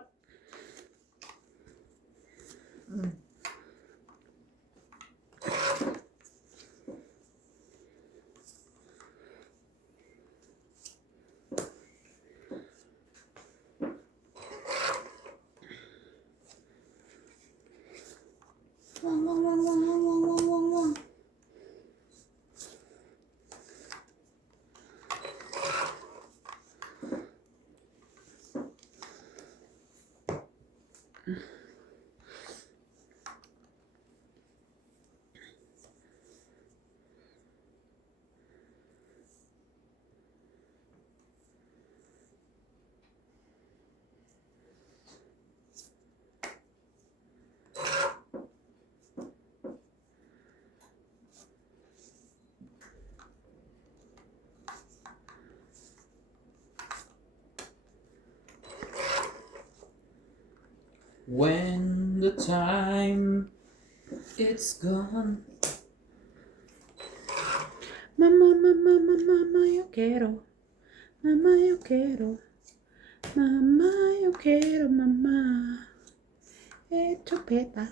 When the time it's gone. Mama, mama, mama, yo quiero. Mama, yo quiero. Mama, yo quiero, mamá. Chupeta.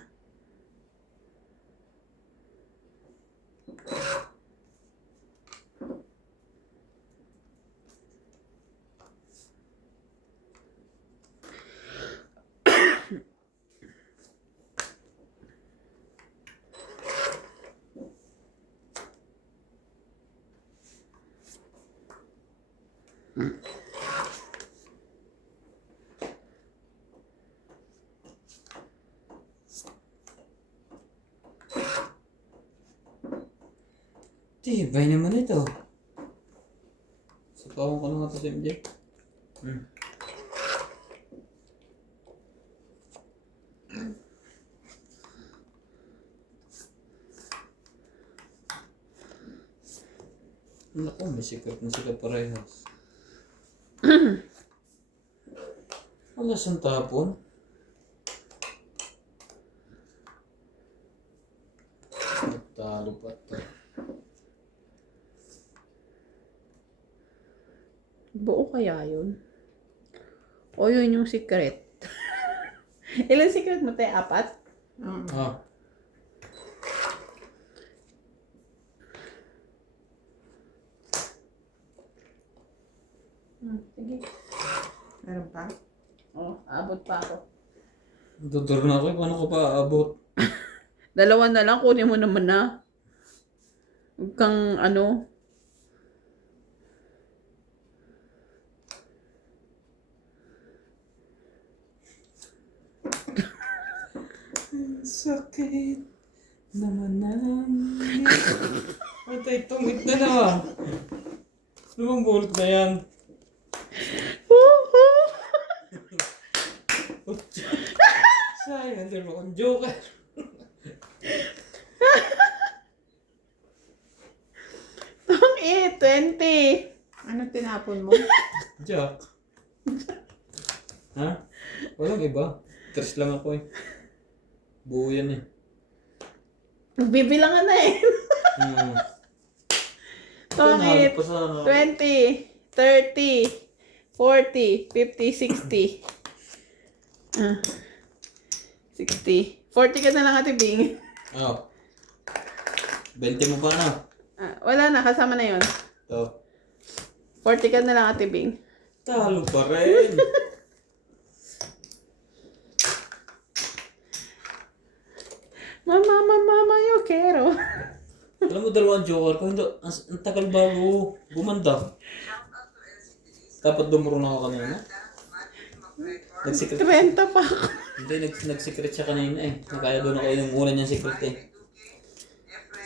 Tibay naman ito. Sapawan ko na nga ito sa MJ. Naku, may sikat na sila parehas. Alas ang tapon. Nagtalo pa ito. Buo kaya yun? O yun yung secret? Ilan secret mo tayo? 4? Ah, Sige. Meron pa? Abot pa ako. duduro na ako. Paano ko pa aabot? 2 na lang, kunin mo naman na. Huwag kang ano. Sakit naman namin. Patay, tungit na naman. Lumang bulot na yan. Sayang, hindi mo akong joker. Ang 20. Ano tinapon mo? Jack. Ha? Walang iba. 3 lang ako eh. Buo yan eh. Bibilangan na eh. Panalo Tongit. pa sa 20, 30, 40, 50, 60. 60. 40 ka na lang, Ate Bing. Oh. 20 mo pa na. Wala na, kasama na yun. Ito. 40 ka na lang, Ate Bing. Talo pa rin. Mama, yo quiero. Alam mo, dalawang joker ko. Hindi, ang tagal bago gumanda. Dapat dumuro na ako kanina. Nagsikret. 30 pa ako. Hindi, nagsikret siya kanina eh. Nakaya doon ako yung una niyang secret eh.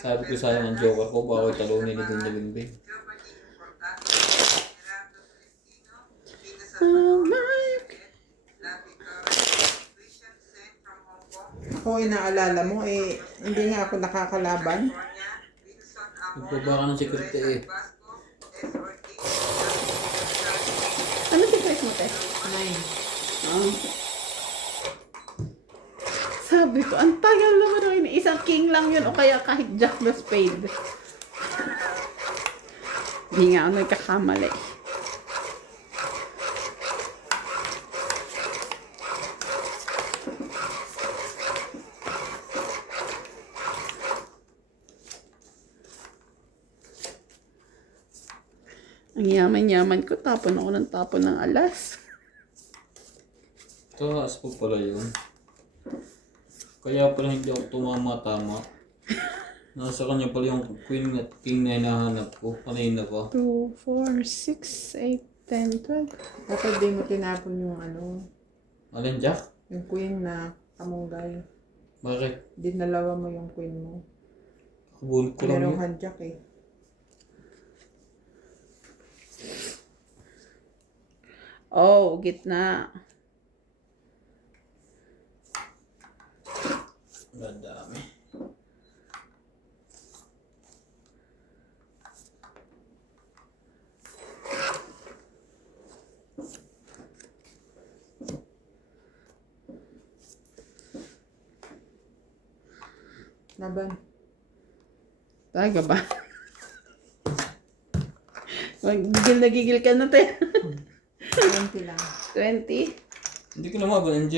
Sabi ko sayang ang joker ko, baka ko talunin ni Doon Bingbing. Ako inaalala mo, hindi nga ako nakakalaban. Nagpaba ka ng secret eh. Ano secret mo, te? 9. Sabi ko, ang tagal naman ako. Isang king lang yun o kaya kahit jack na spade. Hindi nga ako nagkakamali. Ang yaman-yaman ko, tapon ako ng tapon ng alas. Taas po pala yun. Kaya pala hindi ako tumama-tama. Nasa kanya pala yung queen at king na hinahanap ko. Kanina pa. 2, 4, 6, 8, 10, 12. Dapat di mo tinapon yung Alin, Jack? yung queen na kamunggay. Bakit? Dinalawa mo yung queen mo. Kabulot ko lang Merong yun. handjack eh. Oh, gitna. Madami. Laban. Talaga ba? Gigil ka na, te. 20 lang. 20. Hindi ko lumaban, NJ.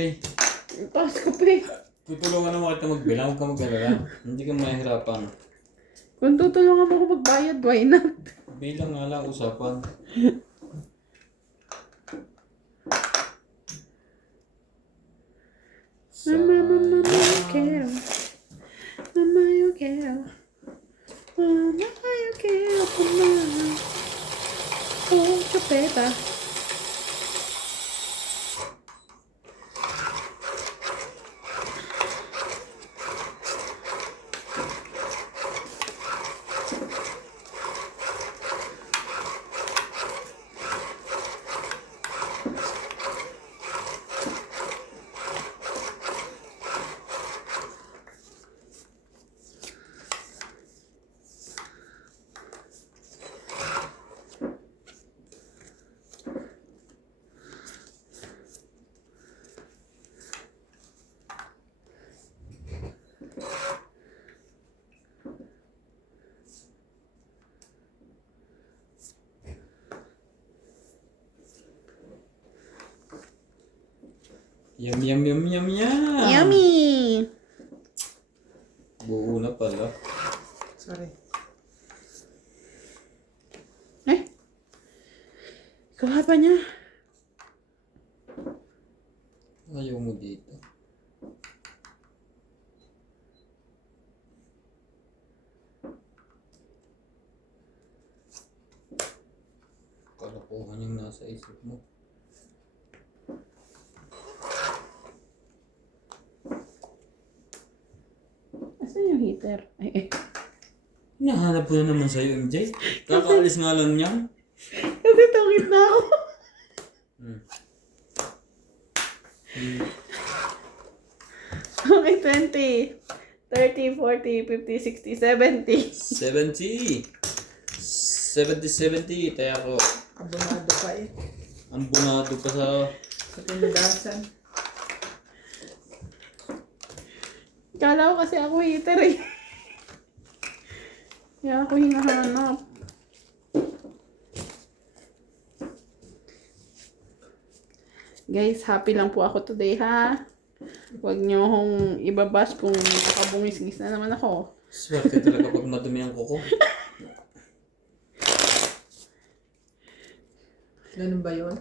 Tapos ko pa eh. Tutulungan naman kita magbilang, huwag ka mag-alala. Hindi ka mahihirapan. Kung tutulungan mo ako magbayad, why not? Bilang nga lang usapan. Mama, you quiero. Mama, you quiero. Mama, you quiero. Mama. Oh, chupeta. Yum, yum, yum, yum, yum. Yummy! Buo na pala. Sorry. Eh? Kuha pa niya. Ayaw mo dito. Kalokohan yung nasa isip mo. Asan yung heater? Ay, Hinahanap ko na naman sa'yo, MJ. Kakaalis nga lang niyan. Kasi tungit na ako. Okay, 20, 30, 40, 50, 60, 70. 70. 70. Kaya ako, Abonado pa eh. ang bunado pa sa... Sa tinudasan. Kala ko kasi ako heater eh. Kaya ako hinahanap. Guys, happy lang po ako today ha. Huwag niyo akong ibabash kung nakabungis-ngis na naman ako. Swerte talaga pag madumi ang kuko. Ganun ba yun?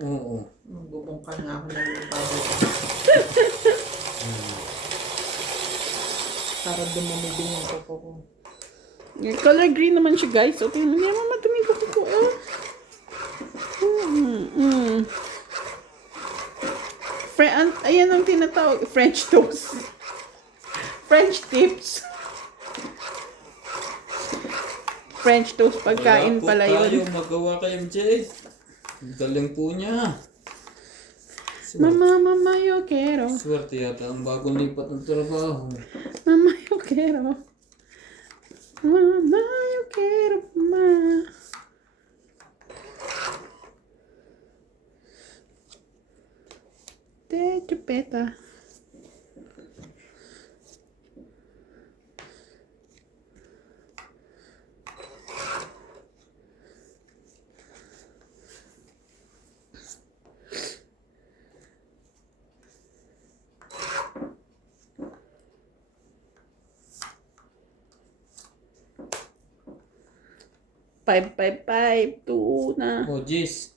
Oo. Bubungkal nga ako ng baboy. Para dumumibing yung kuko ko. Yung color green naman siya, guys. So, tingnan niyo naman madumi ko ko. Ayan ang tinatawag. French toast. French tips. French toast pagkain pala Wala po yun. tayo magawa kay MJ. Ang galing po niya. Mama, yo quiero. Swerte yata ang bagong lipat ng trabaho. Mama, yo quiero. Mama, yo quiero, ma. De chupeta. Five, two na. Oh, jeez.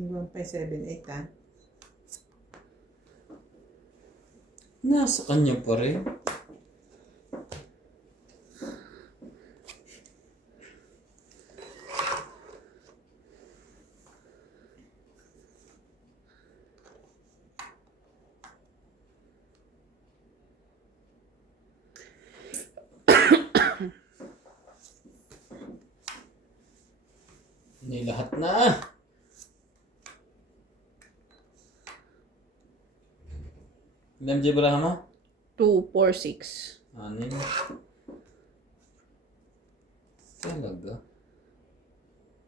Yung 1.78 ha. Nasa kanya pa rin. Ini lahat na. MJ Brahma? 2, 4, 6. Anin. Talaga?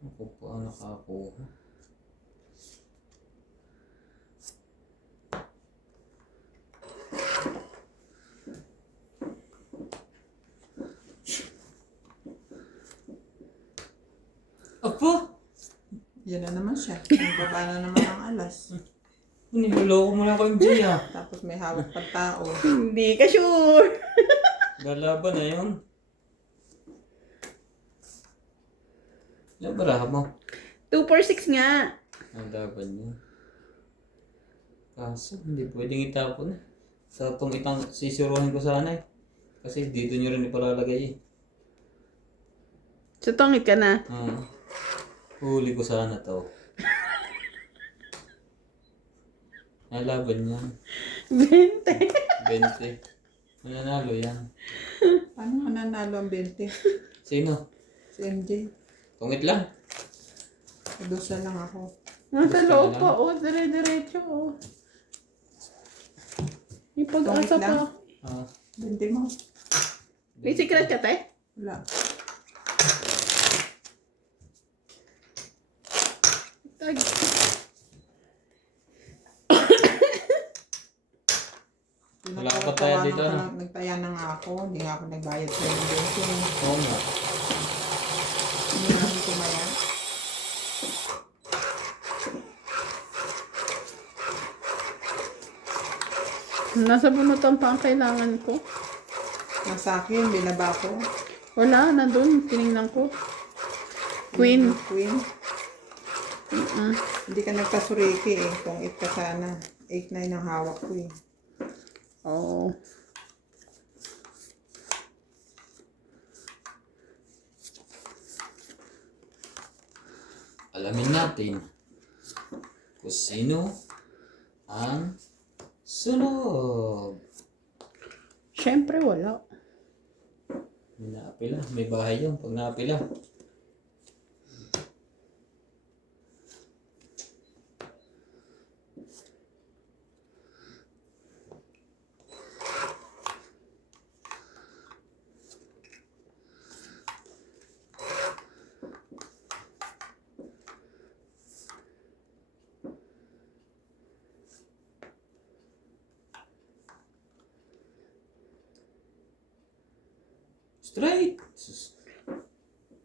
Ako pa nakakuha. Apo! Yan na naman siya. Nagbaba na naman ang alas. Niloloko mo lang ako MJ ah. Tapos may hawak pang tao. Hindi ka sure. Lalaban na yun. Yan Brahma. 2, 4, 6 nga. Ang laban niya. Kaso, hindi pwedeng itapon. Sa itong sisiruhin ko sana eh. Kasi dito nyo rin ipalalagay eh. So, tongit ka na. Huli ko sana to. Ang laban niya. 20. 20. Mananalo yan. Paano mananalo ang 20? Sino? Si MJ. Tungit lang. Padusa lang ako. Nasa Gusto loob na pa, oh. Dire-diretso, oh. May pag-asa Tongit lang. pa. 20 mo. May secret ka, te? Wala. Tag. Wala ka pa tayo dito, ano? Nagtaya na nga ako. Hindi nga ako nagbayad sa MJ. Oo nga. Hindi namin tumaya. Nasa bunutan pa ang kailangan ko. Nasa akin, binaba ko. Wala, nandun. Tinignan ko. Queen. Queen. Hindi ka nagkasuriki eh. Kung 8 ka sana. 8-9 ang hawak ko eh. Oo. Alamin natin kung sino ang sunod. Siyempre, wala. May naapila. May bahay yun pag naapila. Straight. Sus.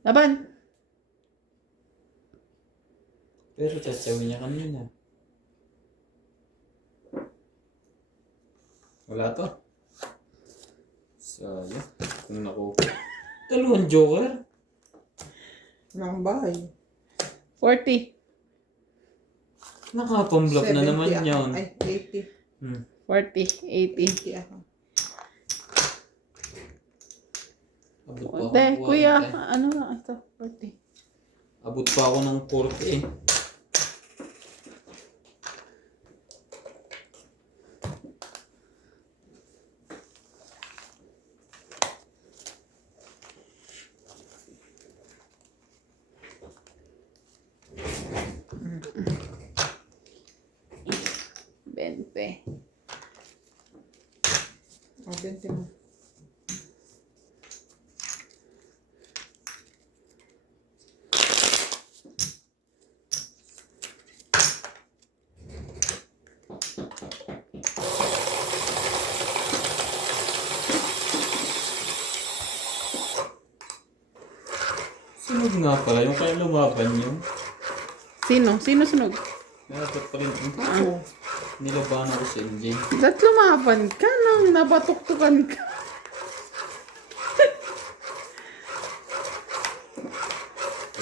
Laban. Pero tatsawin niya kanina. Wala to. Sayang. Kung naku. Dalawang joker. Ng bahay. 40. Nakapamblop na 70 naman ako. yun. Ay, 80. 40. 80. 80 ako. Abot pa ako Hindi, ng kuya. 40. Ano na ito? 40. Abot pa ako ng 40 eh. Bente. O, 20 mo. Sunog nga pala. Yung kaya lumaban yung Sino? Sino sunog? dapat pa rin. Oo. Nilabanan ko si MJ. Ba't lumaban ka nang nabatuktukan ka?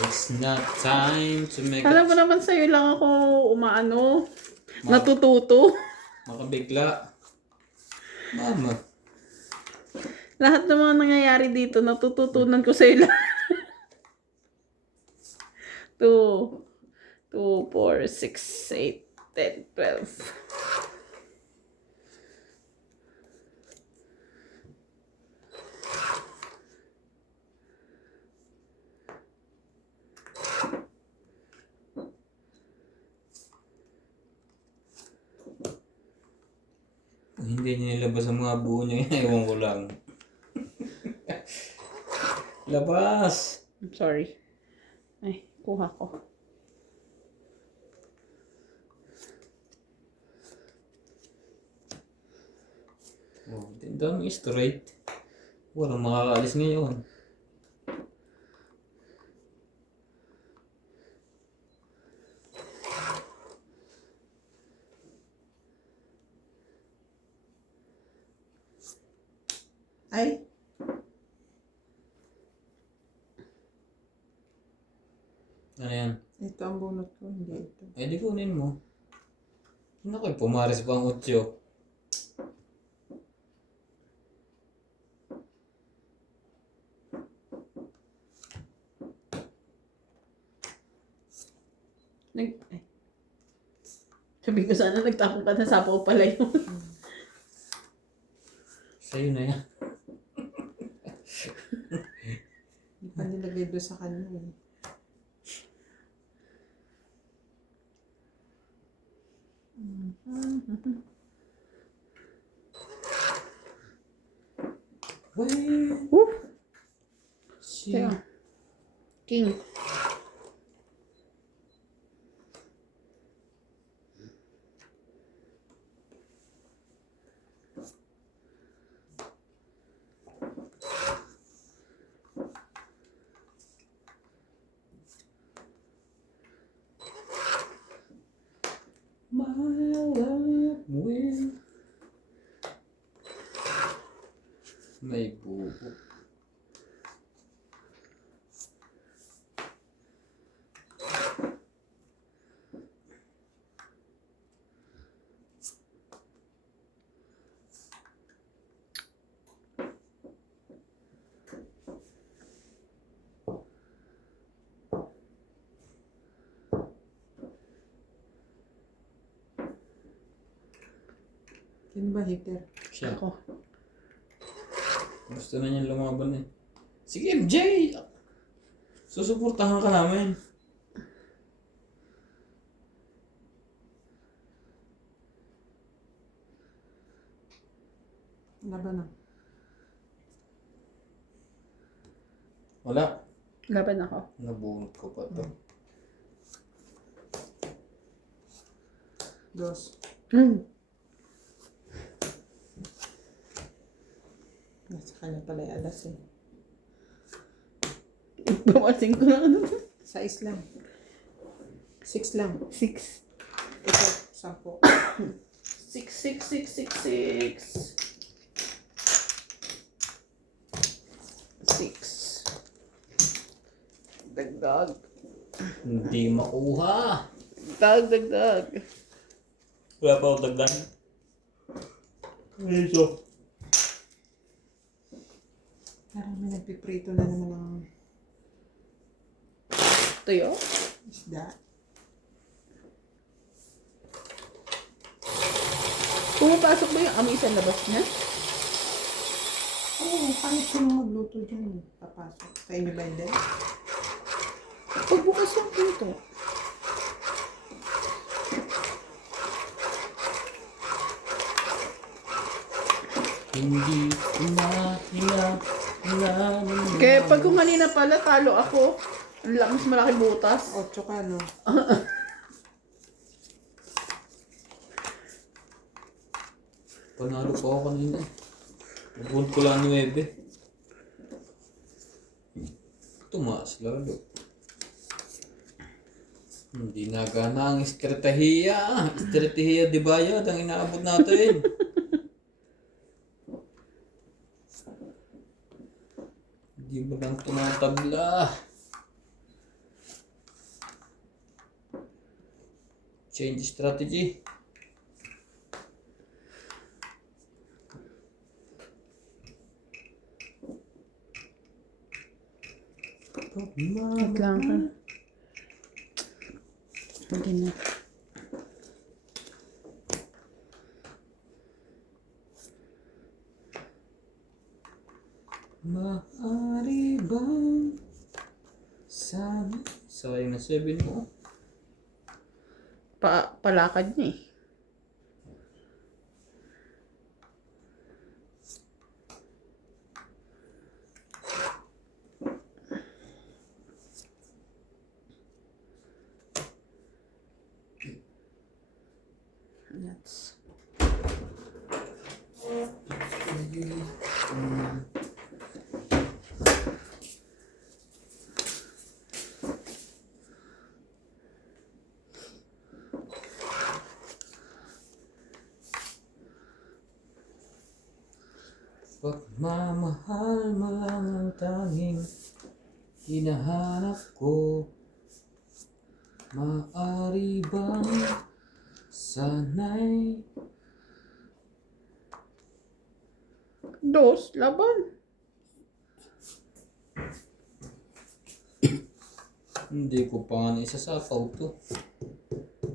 It's not time to make Alam mo naman sa'yo lang ako umaano. Natututo. makabigla. Mama. Lahat ng mga nangyayari dito, natututunan ko sa'yo lang. 2, 4, 6, 8, 10, 12. Hindi niya nilabas ang mga buo niya. Ewan ko lang. Labas! I'm sorry. Ay, kuha ko. Oh, dami straight. Walang makakaalis ngayon. Ay, Ano yan? ito ang bunot ko, hindi ito. Eh, di kunin mo. Naku, pumaris pa ang 8. Ay. Sabi ko sana nagtapon ka na sapaw pala yun. Sa'yo na yan. Hindi pa nilagay doon sa kanya eh. Wait. Woo! Si... Teka. King. My life will... May bubo. Sino ba hitter? Siya. Ako. Gusto na niya lumaban eh. Sige, MJ! Susuportahan ka namin. Laban na. Wala. Laban ako. Nabunot ko pa to. Dos. Nasa kanya pala yung alas eh. Bawasin ko na ano. Size lang. 6 lang. 6. Ito, 10. 6, 6, 6, 6, 6. 6. Dagdag. Hindi makuha. Dagdag. Wala pa ako dagdag. Ito. Parang may nagpiprito na naman ng Tuyo. isda. Pumapasok ba yung amoy sa labas niya? Oo, kahit sino magluto dyan, papasok. Sa inyo ba hindi? Pagbukas yung pinto. Hindi umahinga. Kaya pag kung kanina pala, talo ako. Ang mas malaki butas. 8 ka, no? Panalo pa ako kanina. Nabunt ko lang 9. Tumaas lalo. Hindi nagana ang estratehiya. Estratehiya di bayad ang inaabot natin. Hindi mo lang tumatabla. Change strategy. Wait lang ha. Hindi na. Maaari bang sana sayang na 7 mo. Palakad niya eh. That's Pagmamahal mo lang ang tanging hinahanap ko. Maaari bang sana'y dos, laban. hindi ko pa nga isasapaw to.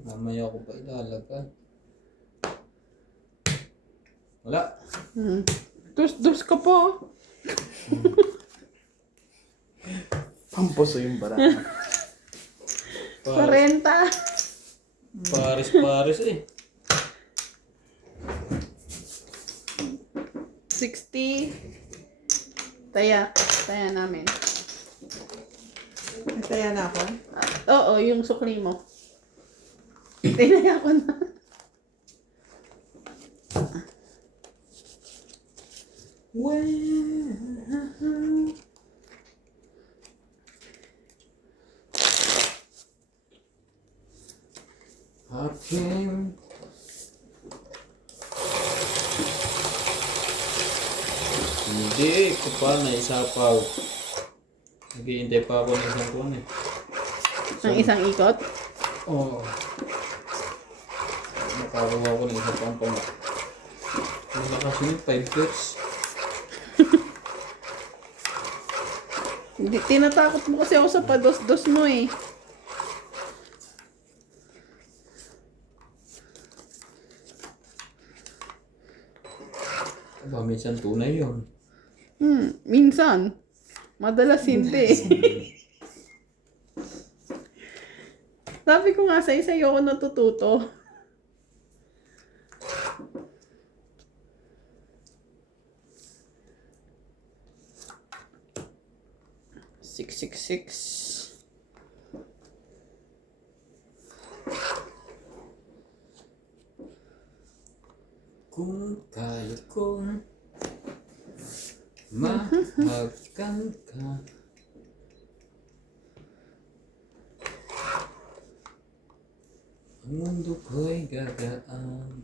Mamaya ko pa ilalagay. Wala. Dos ka pa. Pamposo yung barata. Paris, 40. Paris eh. 60. Taya namin. Nataya na ako. Oo, yung sukli mo. Tinaya ko na. Aking hindi ko pa naisapaw. Naghihintay pa ako ng isang kuwan eh. Ang isang ikot. Oo. Nakakuha ko ng isang pampang. Yung nakasunod 5 pairs. Hindi, tinatakot mo kasi ako sa pados-dos mo eh. Aba, minsan tunay yun. Minsan. Madalas hindi. Sabi ko nga sa isa, ayoko natututo. Six. Kung kaya kong mahagkan ka, Ako'y gagaan.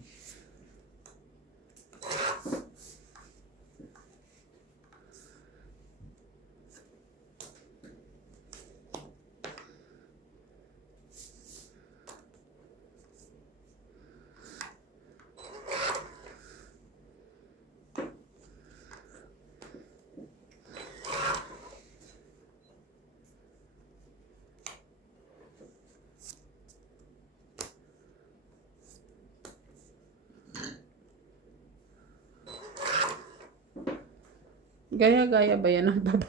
Gaya-gaya ba yan ang baba?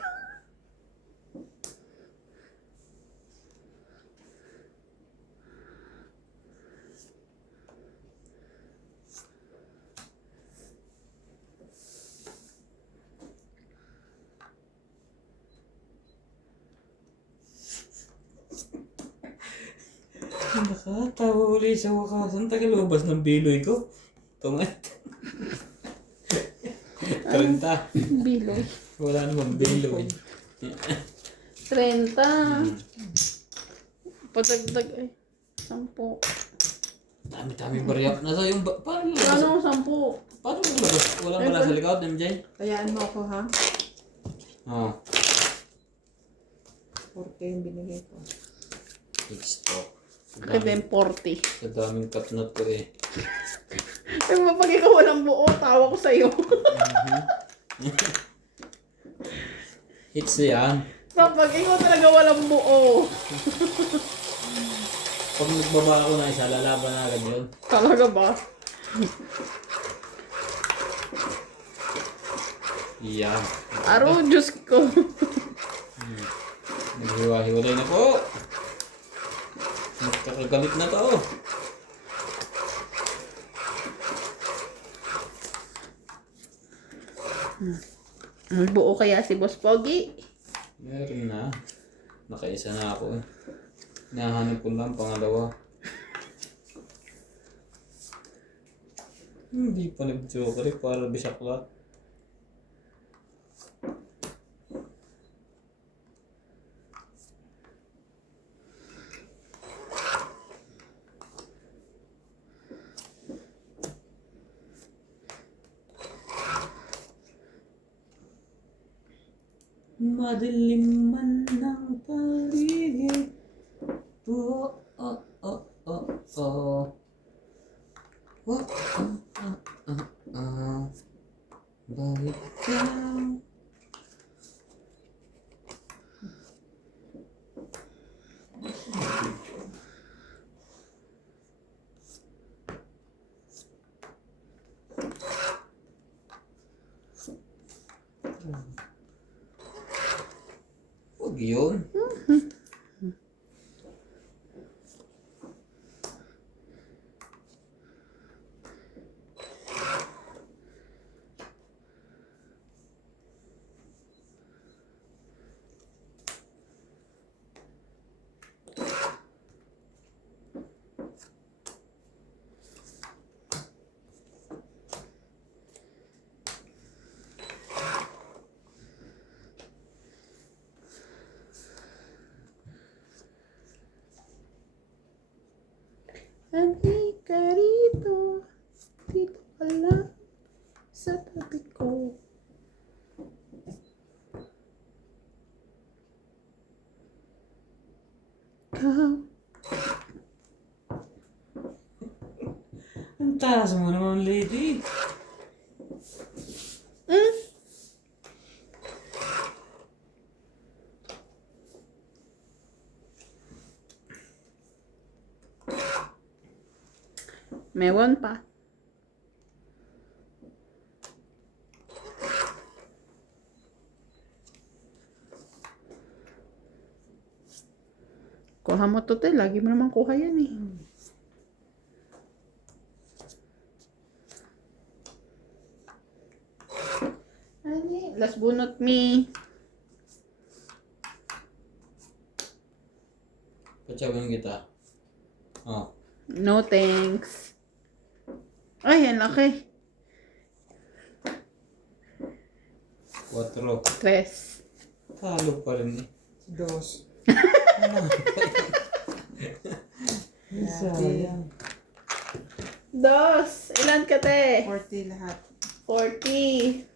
Nakatawa uli sa wakas. Ang tagalubas ng biloy ko. Tungat. 30. Biloy. Wala namang biloy. 30. Padagdag ay. 10. Dami-dami barya. Nasa yung... Paano labas? Ano 10? Paano labas? Walang wala sa likod, MJ? Kayaan mo ako ha. Oo. 40 yung binigay ko. Stop. Akin din 40. Sa daming katnot ko eh. Ay, pag ikaw walang buo, tawa ko sa'yo. Hits yan. Kapag ikaw talaga walang buo. Pag nagbaba ako na isa, lalaban na agad yun. Talaga ba? Yan. Aro, Diyos ko. Naghiwa-hiwalay na po. Magkakagalit na to. May buo kaya si Boss Pogi? Meron na. Nakaisa na ako eh. Nahanap ko lang pangalawa. Hindi pa nag-joker eh. Para bisaklat. Madilim man ng paligid. Oh, oh, oh, oh, oh. Oh, balik ka. Huwag yun. Halika rito. Dito ka lang. Sa tabi ko. Ikaw. Ang taas mo naman, lady. Meron pa. Kuha mo to, te. Lagi mo naman kuha yan eh. Ani, last bunot me. Patsawin kita. Oh. No thanks. Ay, ang laki. 4. 3. Talo pa rin eh. 2. Sayang. Dos. Ilan ka, te? 40 lahat. 40.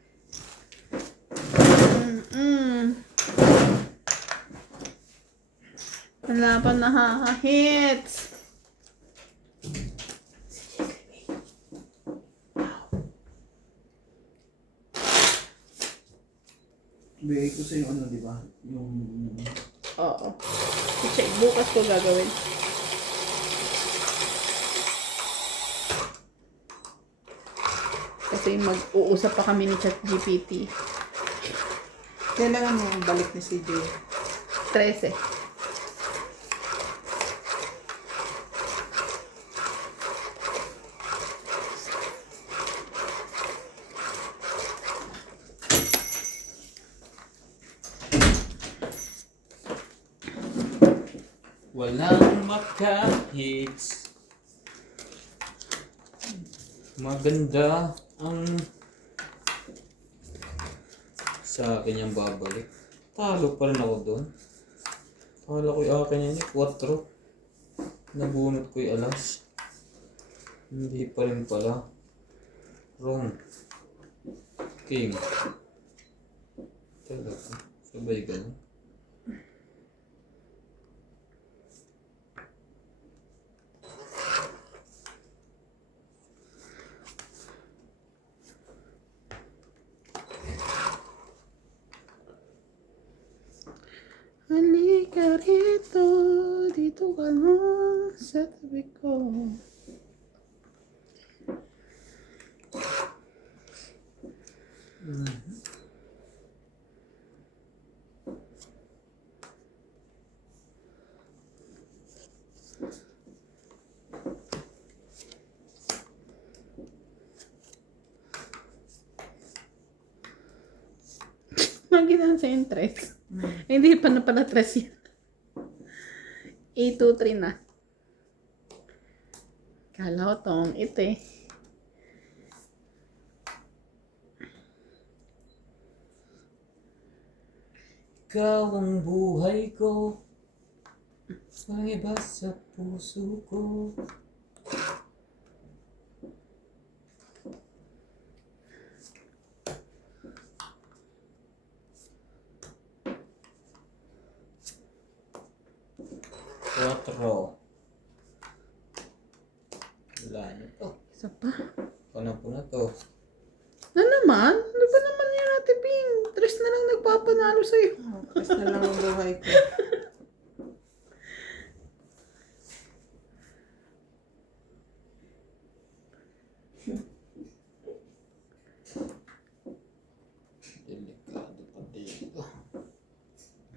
Wala pa nakaka-hits. Bigay ko sa'yo ano, di ba? Yung... Oo. I-check. Bukas ko gagawin. Kasi mag-uusap pa kami ni ChatGPT. Kailangan mo balik ni CJ. 13. Walang maka-hits. Maganda ang sa akin yung babalik. Talo pa rin ako doon. Kala ko yung akin yun, 4. Nabunot ko yung alas. Hindi pa rin pala. Wrong. King. Talaga. Sabay ganun. Halika rito, dito ka lang sa tabi ko. Lagi na sa interest. Hindi pa na pala 3 yan. 823 na. Kala ko tong ito eh. Ikaw ang buhay ko. Walang iba sa puso ko. Quattro. Wala na to. Isa pa. Paano po na to? Na naman? Ano ba naman yun, Ate Ping? 3 na lang nagpapanalo sa'yo. Basta na lang ang buhay ko. Delikado pa dito.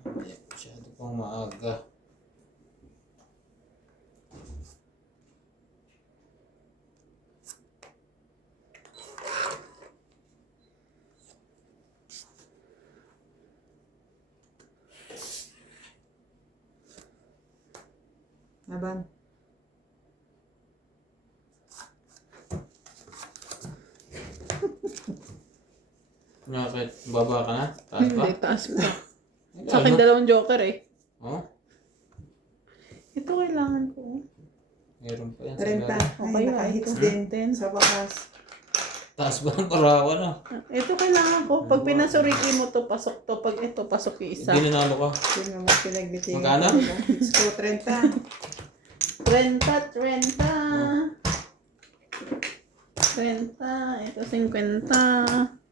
Hindi masyado pang maaga. Laban. Bakit? Baba ka na? Taas pa? Hindi, taas pa. Sa akin dalawang joker eh. Oh? Ito kailangan ko. Meron pa yan. 30. Sa ilalim. Ay, Okay, naka-hits ito. din. 10. Sa bakas. Taas ba ang parawan ah? Ito kailangan ko. Pag pinasuriki mo to, pasok to. Pag ito, pasok yung isa. Hindi nanalo ka. Sino mo pinagbitingan? Magkano? Hits ko 30. 30. 30. Ito 50.